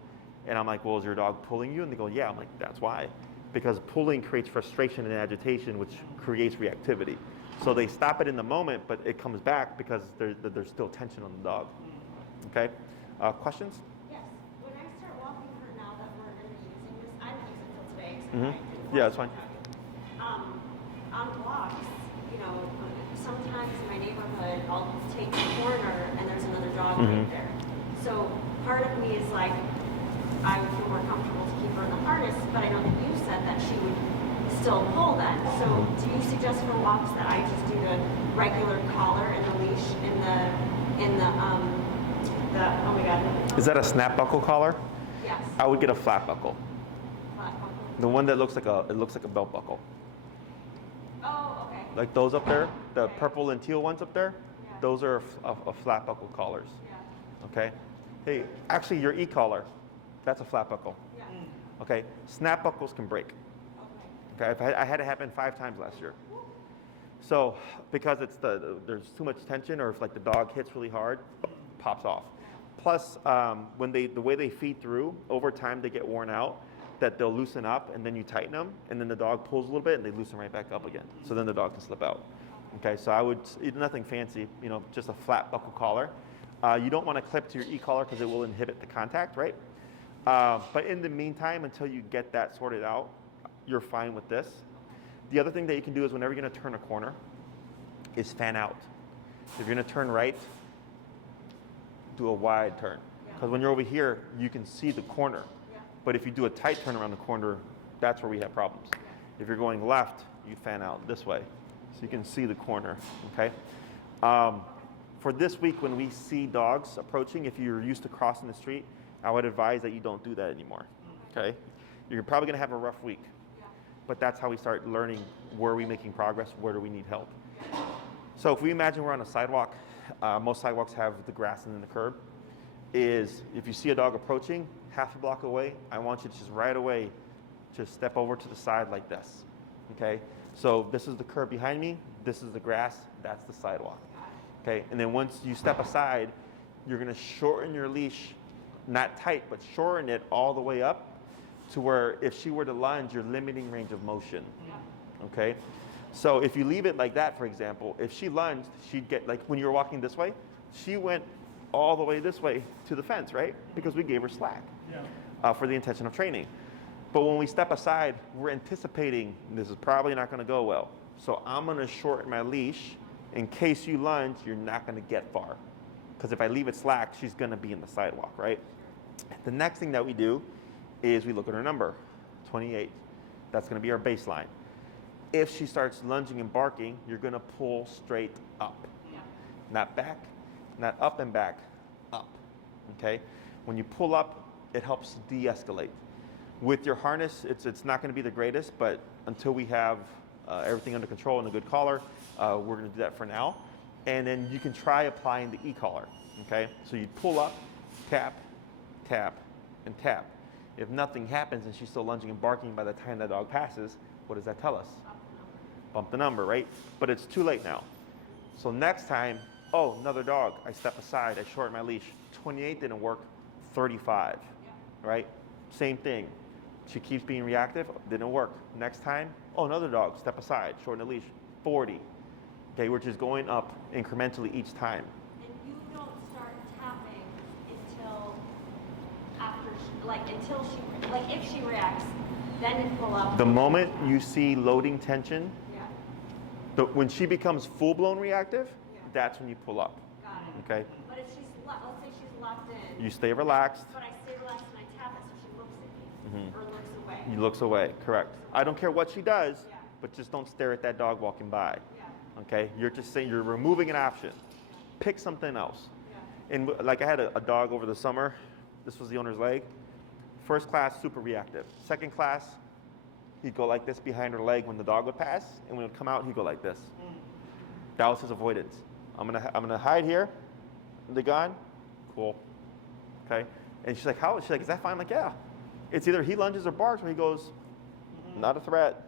And I'm like, well, is your dog pulling you? And they go, yeah. I'm like, that's why. Because pulling creates frustration and agitation, which creates reactivity. So they stop it in the moment, but it comes back because there's still tension on the dog. Okay? Questions? Yes. When I start walking her now that we're going to be using this, I haven't used it till today. Mm-hmm. Yeah, that's fine. On walks, sometimes in my neighborhood, I'll take a corner and there's another dog right there. So part of me is like, I would feel more comfortable to keep her in the harness, but I know that you said that she would still pull then. So do you suggest for walks that I just do the regular collar and the leash in the oh my god. Is that a snap buckle collar? Yes. I would get a flat buckle. Flat buckle. The one that looks like a belt buckle. Oh, okay. Like those up there, the purple and teal ones up there, Yeah. those are a flat buckle collars. Yeah. Okay? Hey, actually your e-collar, that's a flat buckle. Yeah. Okay? Snap buckles can break. Okay? I had it happen 5 times last year. So because there's too much tension, or if like the dog hits really hard, pops off. Plus, the way they feed through, over time they get worn out, that they'll loosen up and then you tighten them, and then the dog pulls a little bit and they loosen right back up again. So then the dog can slip out. Okay, so nothing fancy, just a flat buckle collar. You don't want to clip to your e-collar because it will inhibit the contact, right? But in the meantime, until you get that sorted out, you're fine with this. The other thing that you can do is whenever you're going to turn a corner, is fan out. If you're going to turn right, do a wide turn. Because when you're over here, you can see the corner. Yeah. But if you do a tight turn around the corner, that's where we have problems. If you're going left, you fan out this way. So you can see the corner, okay? For this week, when we see dogs approaching, if you're used to crossing the street, I would advise that you don't do that anymore, okay? You're probably gonna have a rough week, but that's how we start learning where are we making progress, where do we need help. So if we imagine we're on a sidewalk, most sidewalks have the grass and then the curb, is if you see a dog approaching half a block away, I want you to just right away, just step over to the side like this, okay? So this is the curb behind me, this is the grass, that's the sidewalk, okay? And then once you step aside, you're gonna shorten your leash, not tight, but shorten it all the way up to where if she were to lunge, you're limiting range of motion, okay? So if you leave it like that, for example, if she lunged, she'd get, like when you were walking this way, she went all the way this way to the fence, right? Because we gave her slack for the intention of training. But when we step aside, we're anticipating this is probably not gonna go well. So I'm gonna shorten my leash. In case you lunge, you're not gonna get far. Because if I leave it slack, she's gonna be in the sidewalk, right? The next thing that we do is we look at her number, 28. That's gonna be our baseline. If she starts lunging and barking, you're gonna pull straight up. Not back, not up and back, up, okay? When you pull up, it helps de-escalate. With your harness, it's not gonna be the greatest, but until we have everything under control and a good collar, we're gonna do that for now. And then you can try applying the e-collar, okay? So you pull up, tap, tap, and tap. If nothing happens and she's still lunging and barking by the time that dog passes, what does that tell us? Bump the number, right? But it's too late now. So next time, oh, another dog, I step aside, I shorten my leash. 28 didn't work, 35, right? Same thing. She keeps being reactive, didn't work. Next time, oh, another dog, step aside, shorten the leash, 40. Okay, we're just going up incrementally each time. And you don't start tapping until after, until she, if she reacts, then you pull up. The moment you see loading tension, when she becomes full-blown reactive, that's when you pull up. Got it. Okay? But if she's, let's say she's locked in. You stay relaxed. But I stay relaxed and I tap it so she looks at me or looks away. He looks away, correct. I don't care what she does, but just don't stare at that dog walking by. Okay? You're just saying you're removing an option. Pick something else. And like I had a dog over the summer. This was the owner's leg. First class, super reactive. Second class, he'd go like this behind her leg when the dog would pass, and when it would come out, he'd go like this. That was his avoidance. I'm gonna hide here. They gone? Cool. Okay? And she's like, how? She's like, is that fine? I'm like, yeah. It's either he lunges or barks, or he goes, not a threat.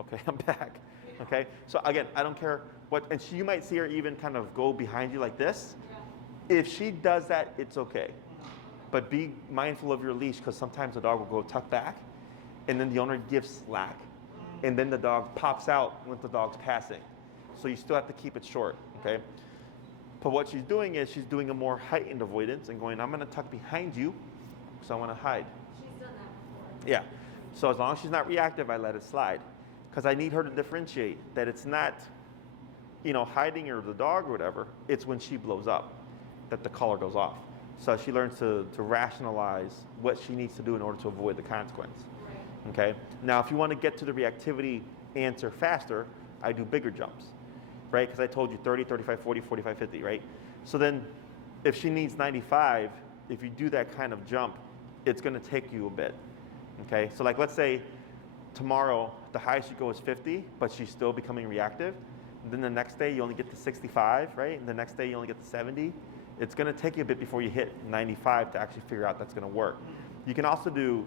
Okay, I'm back. Okay? So again, I don't care what, and you might see her even kind of go behind you like this. If she does that, it's okay. But be mindful of your leash, because sometimes the dog will go tuck back, and then the owner gives slack, and then the dog pops out when the dog's passing. So you still have to keep it short, okay? But what she's doing is she's doing a more heightened avoidance and going, I'm gonna tuck behind you, because I wanna hide. She's done that before. Yeah, so as long as she's not reactive, I let it slide. Because I need her to differentiate that it's not, hiding or the dog or whatever, it's when she blows up that the collar goes off. So she learns to rationalize what she needs to do in order to avoid the consequence. Okay? Now, if you want to get to the reactivity answer faster, I do bigger jumps, right? Because I told you 30, 35, 40, 45, 50, right? So then if she needs 95, if you do that kind of jump, it's going to take you a bit, okay? So like let's say tomorrow the highest you go is 50, but she's still becoming reactive. And then the next day you only get to 65, right? And the next day you only get to 70. It's going to take you a bit before you hit 95 to actually figure out that's going to work. You can also do,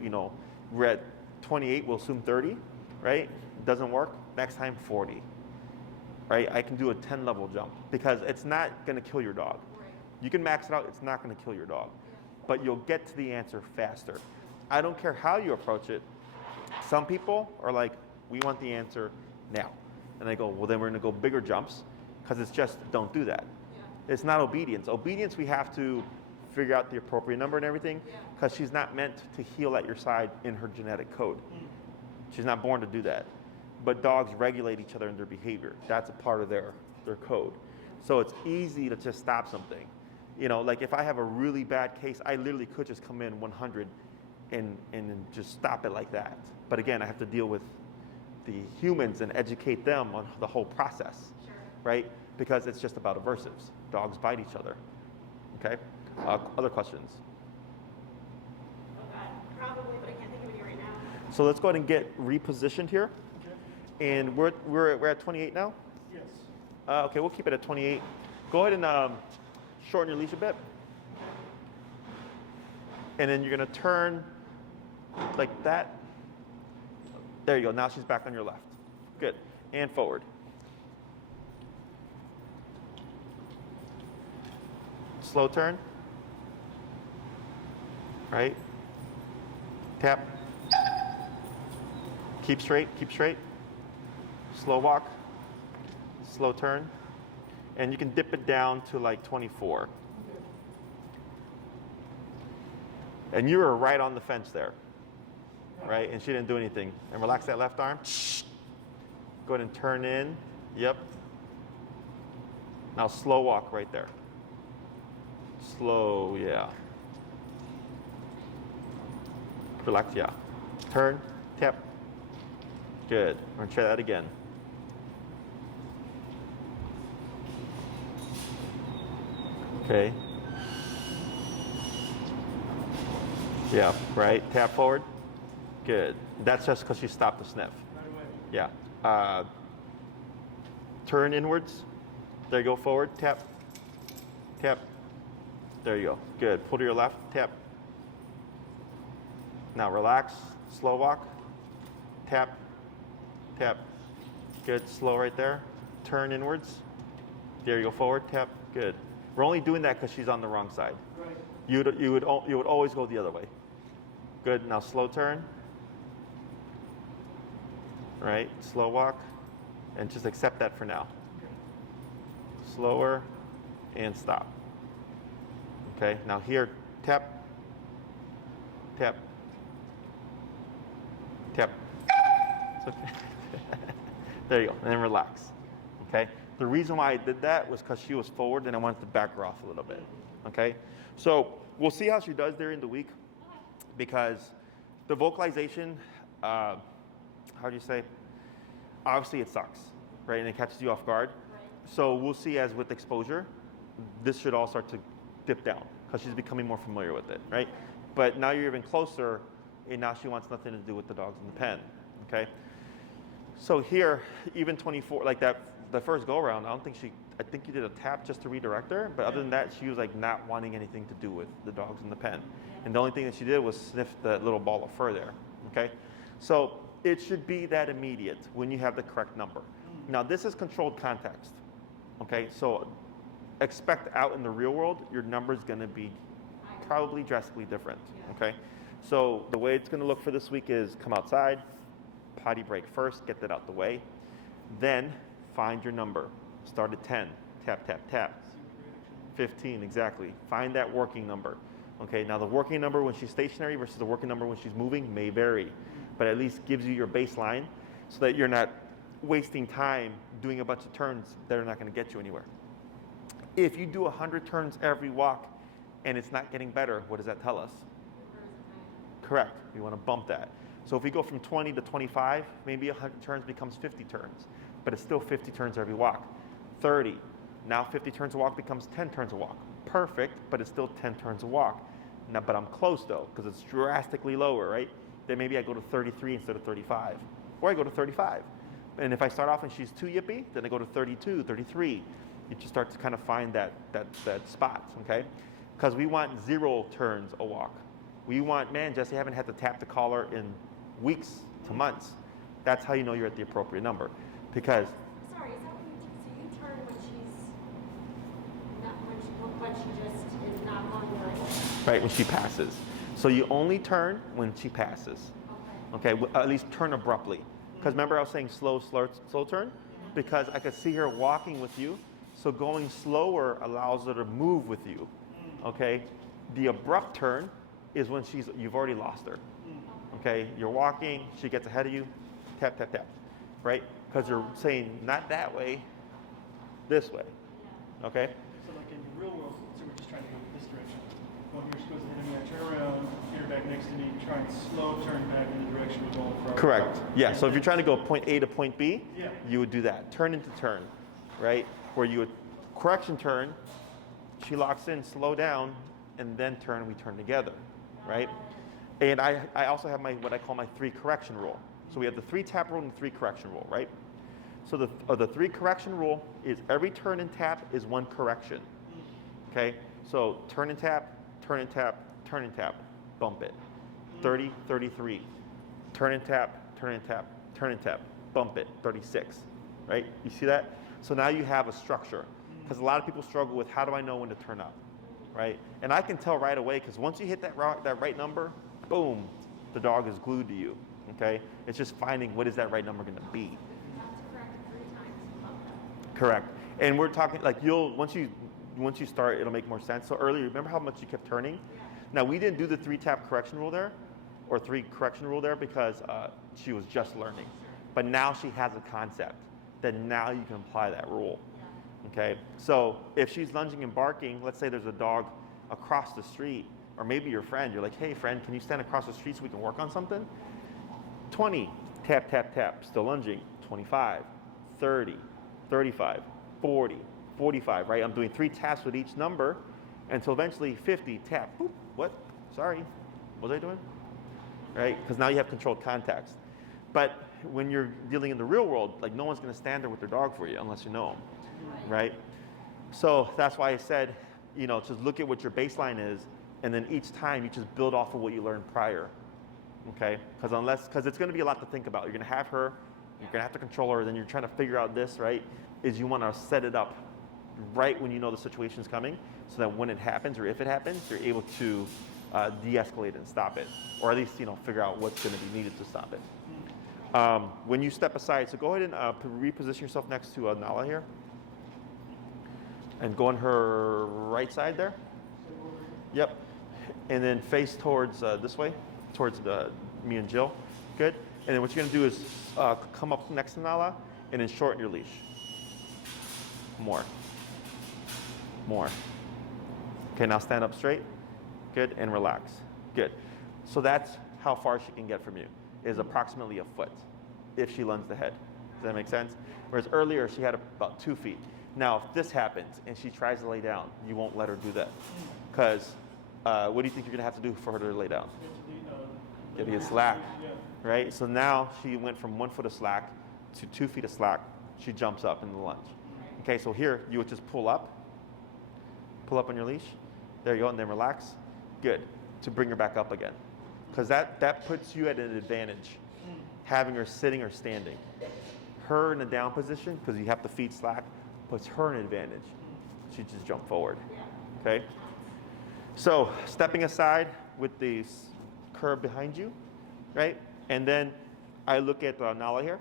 we're at 28, we'll assume 30, right? Doesn't work, next time 40, right? I can do a 10 level jump because it's not going to kill your dog. You can max it out, it's not going to kill your dog, but you'll get to the answer faster. I don't care how you approach it. Some people are like, we want the answer now. And they go, well, then we're going to go bigger jumps because it's just, don't do that. It's not obedience. Obedience, we have to figure out the appropriate number and everything because she's not meant to heel at your side in her genetic code. She's not born to do that. But dogs regulate each other in their behavior. That's a part of their code. So it's easy to just stop something. Like if I have a really bad case, I literally could just come in 100 and just stop it like that. But again, I have to deal with the humans and educate them on the whole process, Sure. right? Because it's just about aversives. Dogs bite each other. Okay? Other questions? Oh God, probably, but I can't think of any right now. So let's go ahead and get repositioned here. Okay. And we're at 28 now? Yes. Okay, we'll keep it at 28. Go ahead and shorten your leash a bit. And then you're going to turn like that. There you go. Now she's back on your left. Good. And forward. Slow turn. Right. Tap. Keep straight. Keep straight. Slow walk. Slow turn. And you can dip it down to like 24. And you were right on the fence there. Right? And she didn't do anything. And relax that left arm. Go ahead and turn in. Yep. Now slow walk right there. Slow, yeah. Relax, yeah. Turn, tap. Good. We're gonna try that again. Okay. Yeah, right. Tap forward. Good. That's just because you stopped the sniff. Right away. Yeah. Turn inwards. There you go. Forward. Tap. Tap. There you go. Good. Pull to your left. Tap. Now relax. Slow walk. Tap. Tap. Good. Slow right there. Turn inwards. There you go. Forward. Tap. Good. We're only doing that because she's on the wrong side. Right. You would always go the other way. Good. Now slow turn. Right. Slow walk. And just accept that for now. Slower and stop. Okay. Now here, tap. Tap. Tap. It's okay. There you go. And then relax. Okay. The reason why I did that was because she was forward and I wanted to back her off a little bit. Okay. So we'll see how she does during the week, because the vocalization, how do you say? Obviously it sucks, right? And it catches you off guard. Right. So we'll see as with exposure, this should all start to dip down because she's becoming more familiar with it, right? But now you're even closer, and now she wants nothing to do with the dogs in the pen, okay? So here, even 24, like that, the first go around, I think you did a tap just to redirect her, but other than that, she was like not wanting anything to do with the dogs in the pen. And the only thing that she did was sniff the little ball of fur there, okay? So it should be that immediate when you have the correct number. Now this is controlled context, okay? So expect out in the real world, your number is gonna be probably drastically different, okay? So the way it's gonna look for this week is come outside, potty break first, get that out the way. Then find your number. Start at 10, tap, tap, tap. 15, exactly. Find that working number. Okay, now the working number when she's stationary versus the working number when she's moving may vary, but at least gives you your baseline so that you're not wasting time doing a bunch of turns that are not gonna get you anywhere. If you do 100 turns every walk and it's not getting better, what does that tell us? Correct, we wanna bump that. So if we go from 20 to 25, maybe 100 turns becomes 50 turns, but it's still 50 turns every walk. 30, now 50 turns a walk becomes 10 turns a walk. Perfect, but it's still 10 turns a walk. Now, but I'm close though, because it's drastically lower, right? Then maybe I go to 33 instead of 35, or I go to 35. And if I start off and she's too yippy, then I go to 32, 33. You just start to kind of find that spot, okay? Because we want 0 turns a walk. We want, man, Jesse, I haven't had to tap the collar in weeks to months. That's how you know you're at the appropriate number. Because Sorry, is that what you turn when she's not, when she just is not going very well? right, when she passes. So you only turn when she passes. Okay. Okay, at least turn abruptly. Because remember I was saying slow turn? Because I could see her walking with you. So going slower allows her to move with you. Okay? The abrupt turn is when you've already lost her. Okay? You're walking, she gets ahead of you, tap, tap, tap. Right? Because you're saying not that way, this way. Okay? So like in the real world, so we're just trying to go next to me, try and slow turn back in the direction we're going for. Correct. Yeah. So if you're trying to go point A to point B, Yeah. you would do that. Turn into turn, right? Where you would correction turn, she locks in, slow down, and then turn, we turn together, right? And I also have what I call my 3 correction rule. So we have the 3 tap rule and the 3 correction rule, right? So the 3 correction rule is every turn and tap is 1 correction. Okay? So turn and tap, turn and tap, turn and tap, bump it. 30, 33. Turn and tap, turn and tap, turn and tap, bump it. 36. Right? You see that? So now you have a structure. Because a lot of people struggle with how do I know when to turn up? Right? And I can tell right away because once you hit that right number, boom, the dog is glued to you. Okay? It's just finding what is that right number going to be. Correct. And we're talking like once you start, it'll make more sense. So earlier, remember how much you kept turning? Yeah. Now we didn't do the 3 tap correction rule there, or 3 correction rule there because she was just learning. But now she has a concept. Then now you can apply that rule. Yeah. Okay. So if she's lunging and barking, let's say there's a dog across the street, or maybe your friend. You're like, hey friend, can you stand across the street so we can work on something? 20, tap, tap, tap, still lunging. 25, 30. 35, 40, 45, right? I'm doing 3 taps with each number until eventually 50, tap, boop, what? Sorry, what was I doing? Right? Because now you have controlled contacts. But when you're dealing in the real world, like no one's going to stand there with their dog for you unless you know them, right? So that's why I said, just look at what your baseline is, and then each time you just build off of what you learned prior, okay? Because it's going to be a lot to think about. You're going to have her. You're going to have to control her, then you're trying to figure out this, right? Is you want to set it up right when you know the situation's coming so that when it happens or if it happens, you're able to de-escalate and stop it. Or at least, figure out what's going to be needed to stop it. When you step aside, so go ahead and reposition yourself next to Nala here. And go on her right side there. Yep. And then face towards this way, towards me and Jill. Good. And then what you're going to do is come up next to Nala and then shorten your leash. More. Okay, now stand up straight. Good, and relax. Good. So that's how far she can get from you, is approximately a foot if she lunged ahead. Does that make sense? Whereas earlier she had about 2 feet. Now if this happens and she tries to lay down, you won't let her do that. Because what do you think you're going to have to do for her to lay down? You have to get slack. Right? So now she went from 1 foot of slack to 2 feet of slack. She jumps up in the lunge. Okay, so here you would just pull up on your leash. There you go, and then relax. Good. To bring her back up again. Because that puts you at an advantage, having her sitting or standing. Her in a down position, because you have the feet slack, puts her in an advantage. She just jump forward. Okay? So stepping aside with the curb behind you, right? And then I look at Nala here.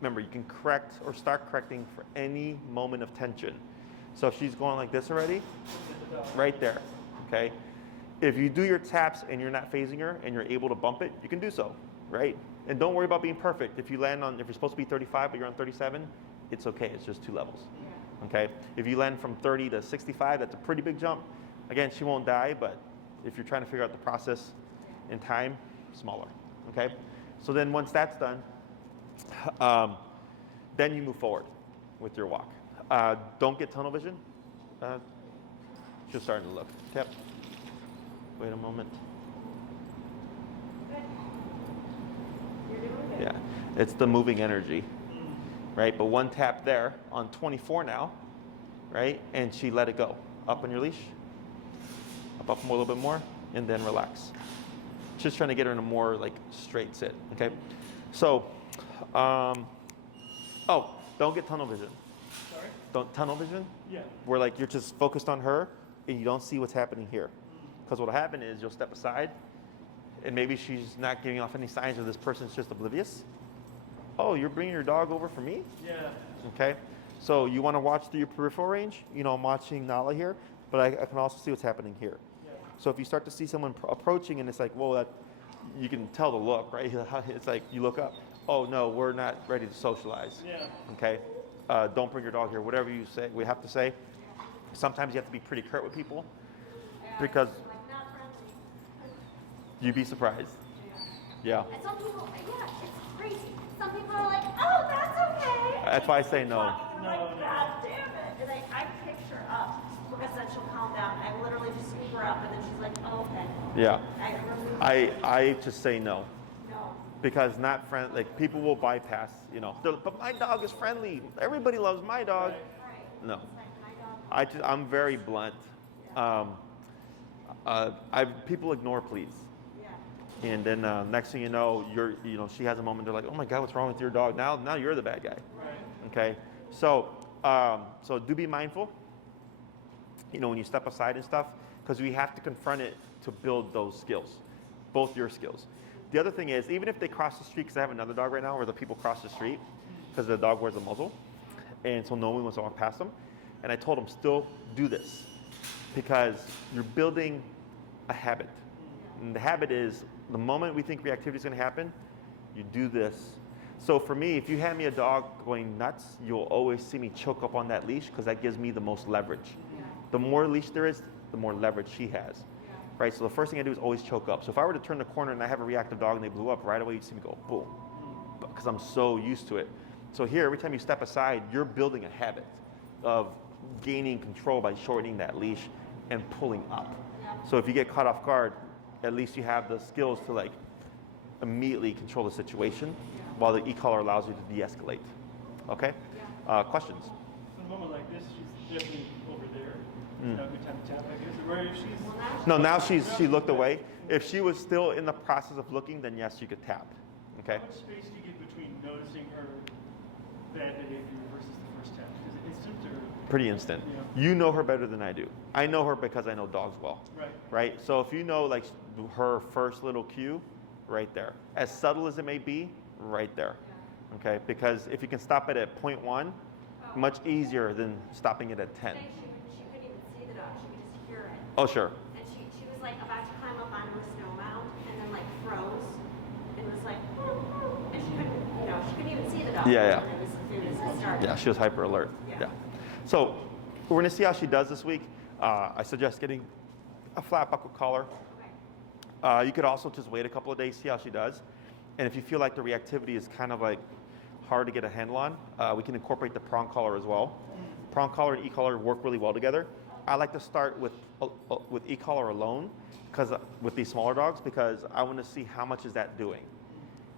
Remember, you can correct or start correcting for any moment of tension. So if she's going like this already, right there, okay? If you do your taps and you're not phasing her and you're able to bump it, you can do so, right? And don't worry about being perfect. If you're supposed to be 35 but you're on 37, it's okay, it's just 2 levels, okay? If you land from 30 to 65, that's a pretty big jump. Again, she won't die, but if you're trying to figure out the process in time, smaller, okay? So then once that's done, then you move forward with your walk. Don't get tunnel vision. Just starting to look. Yep. Wait a moment. You're doing good. Yeah, it's the moving energy, right? But 1 tap there on 24 now, right? And she let it go. Up on your leash. Up more, a little bit more, and then relax. Just trying to get her in a more like straight sit, okay? So, don't get tunnel vision. Sorry? Don't tunnel vision? Yeah. Where like you're just focused on her and you don't see what's happening here. Because what'll happen is you'll step aside and maybe she's not giving off any signs of this person's just oblivious. Oh, you're bringing your dog over for me? Yeah. Okay. So you want to watch through your peripheral range. I'm watching Nala here, but I can also see what's happening here. Yeah. So if you start to see someone approaching and it's like, whoa, you can tell the look, right? It's like you look up. Oh no, we're not ready to socialize. Yeah. Okay. Don't bring your dog here. Whatever you say, we have to say. Sometimes you have to be pretty curt with people because Like not friendly. You'd be surprised. Yeah. And some people, yeah, it's crazy. Some people are like, oh, that's okay. That's why I say no. I'm like, God damn it. And I picked her up because then she'll calm down. I literally just scoop her up and then she's like, oh, okay. Yeah. I I just say no. no. Because not friend, like people will bypass, you know. But my dog is friendly. Everybody loves my dog. Right. No. It's like my dog. I'm very blunt. People ignore please. Yeah. And then next thing you know, she has a moment. They're like, "Oh my God, what's wrong with your dog?" Now you're the bad guy. Right. Okay. So do be mindful. You know, when you step aside and stuff, because we have to confront it to build those skills, both your skills. The other thing is, even if they cross the street, because I have another dog right now where the people cross the street because the dog wears a muzzle, and so no one wants to walk past them. And I told them, still do this because you're building a habit. And the habit is the moment we think reactivity is going to happen, you do this. So for me, if you hand me a dog going nuts, you'll always see me choke up on that leash because that gives me the most leverage. Yeah. The more leash there is, the more leverage she has. Right? So the first thing I do is always choke up. So if I were to turn the corner and I have a reactive dog and they blew up, right away you'd see me go boom, because I'm so used to it. So here, every time you step aside, you're building a habit of gaining control by shortening that leash and pulling up. So if you get caught off guard, at least you have the skills to like immediately control the situation while the e-collar allows you to de-escalate. Okay? Questions? In a moment like this, she's definitely over there. Now good time to tap, I guess. Or if she's No, now she looked away. If she was still in the process of looking, then yes, you could tap. Okay? How much space do you get between noticing her bad behavior versus the first tap? Is it instant or? Pretty instant. Yeah. You know her better than I do. I know her because I know dogs well. Right. Right? So if you know like her first little cue, right there. As subtle as it may be, right there. Okay? Because if you can stop it at 0.1, much easier than stopping it at 10. She couldn't even see the dog. She could just hear it. Oh, sure. And she was like about to climb up onto a snow mound and then like froze and was like, and she couldn't even see the dog. Yeah. And it was started. Yeah, she was hyper alert. Yeah. Yeah. So we're gonna see how she does this week. I suggest getting a flat buckle collar. You could also just wait a couple of days, see how she does. And if you feel like the reactivity is kind of like hard to get a handle on, we can incorporate the prong collar as well. Prong collar and e-collar work really well together. I like to start with e-collar alone, because with these smaller dogs, because I want to see how much is that doing,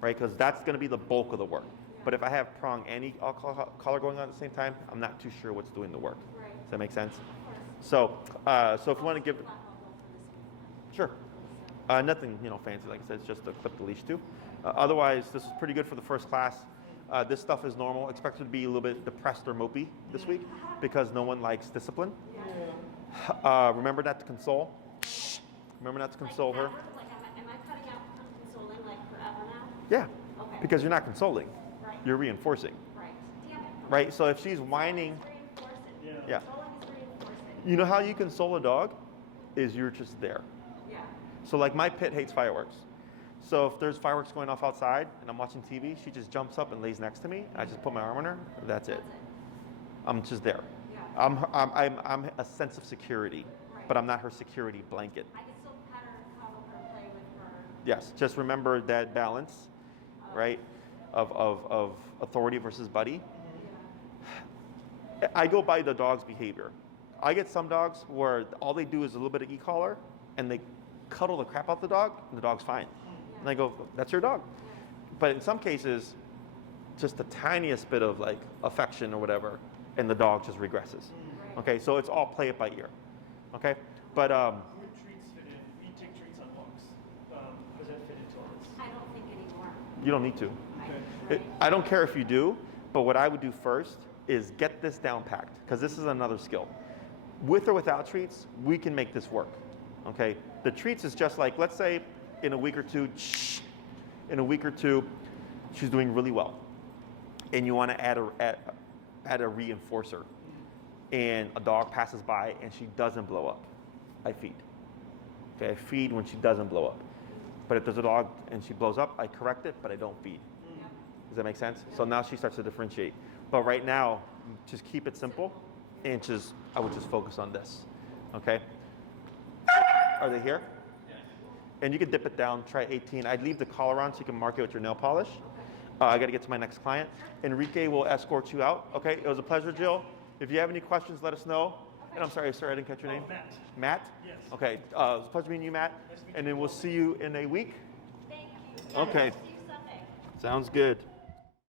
right? Because that's going to be the bulk of the work. But if I have prong and e-collar going on at the same time, I'm not too sure what's doing the work. Right. Does that make sense? So if you want to give, sure. Nothing, fancy. Like I said, it's just to clip the leash too. Otherwise, this is pretty good for the first class. This stuff is normal. Expect her to be a little bit depressed or mopey this week because no one likes discipline. Remember not to console. Remember not to console her. Am I cutting out consoling like forever now? Yeah, Okay. because you're not consoling. Right. You're reinforcing. Right. Damn it. Right. So if she's whining, Reinforcing. yeah. Controlling is reinforcing. You know how you console a dog? Is you're just there. Yeah. So like my pit hates fireworks. So if there's fireworks going off outside and I'm watching TV, she just jumps up and lays next to me. I just put my arm on her. That's it. I'm just there. Yeah. I'm a sense of security, but I'm not her security blanket. I can still pet her, cuddle her, play with her. Yes, just remember that balance, right, of authority versus buddy. I go by the dog's behavior. I get some dogs where all they do is a little bit of e-collar and they cuddle the crap out the dog and the dog's fine. And I go, that's your dog. But in some cases, just the tiniest bit of like affection or whatever, and the dog just regresses. Okay, so it's all play it by ear. Okay, but Would treats fit in? We take treats on walks. Does that fit into all this? I don't think anymore. you don't need to. Okay. I don't care if you do, but what I would do first is get this down packed, because this is another skill. With or without treats, we can make this work. Okay, the treats is just like, let's say in a week or two, she's doing really well, and you want to add a reinforcer, and a dog passes by and she doesn't blow up, I feed. Okay, I feed when she doesn't blow up. But if there's a dog and she blows up, I correct it, but I don't feed. Does that make sense? So now she starts to differentiate. But right now, just keep it simple, and I would just focus on this. Okay? Are they here? And you can dip it down, try 18. I'd leave the collar on so you can mark it with your nail polish. I got to get to my next client. Enrique will escort you out. Okay, it was a pleasure, Jill. If you have any questions, let us know. And I'm sorry, sir, I didn't catch your name. Matt. Matt? Yes. Okay, it was a pleasure meeting you, Matt. Nice to meet And then we'll see you in a week. Thank you. Okay. See you Sunday. Sounds good.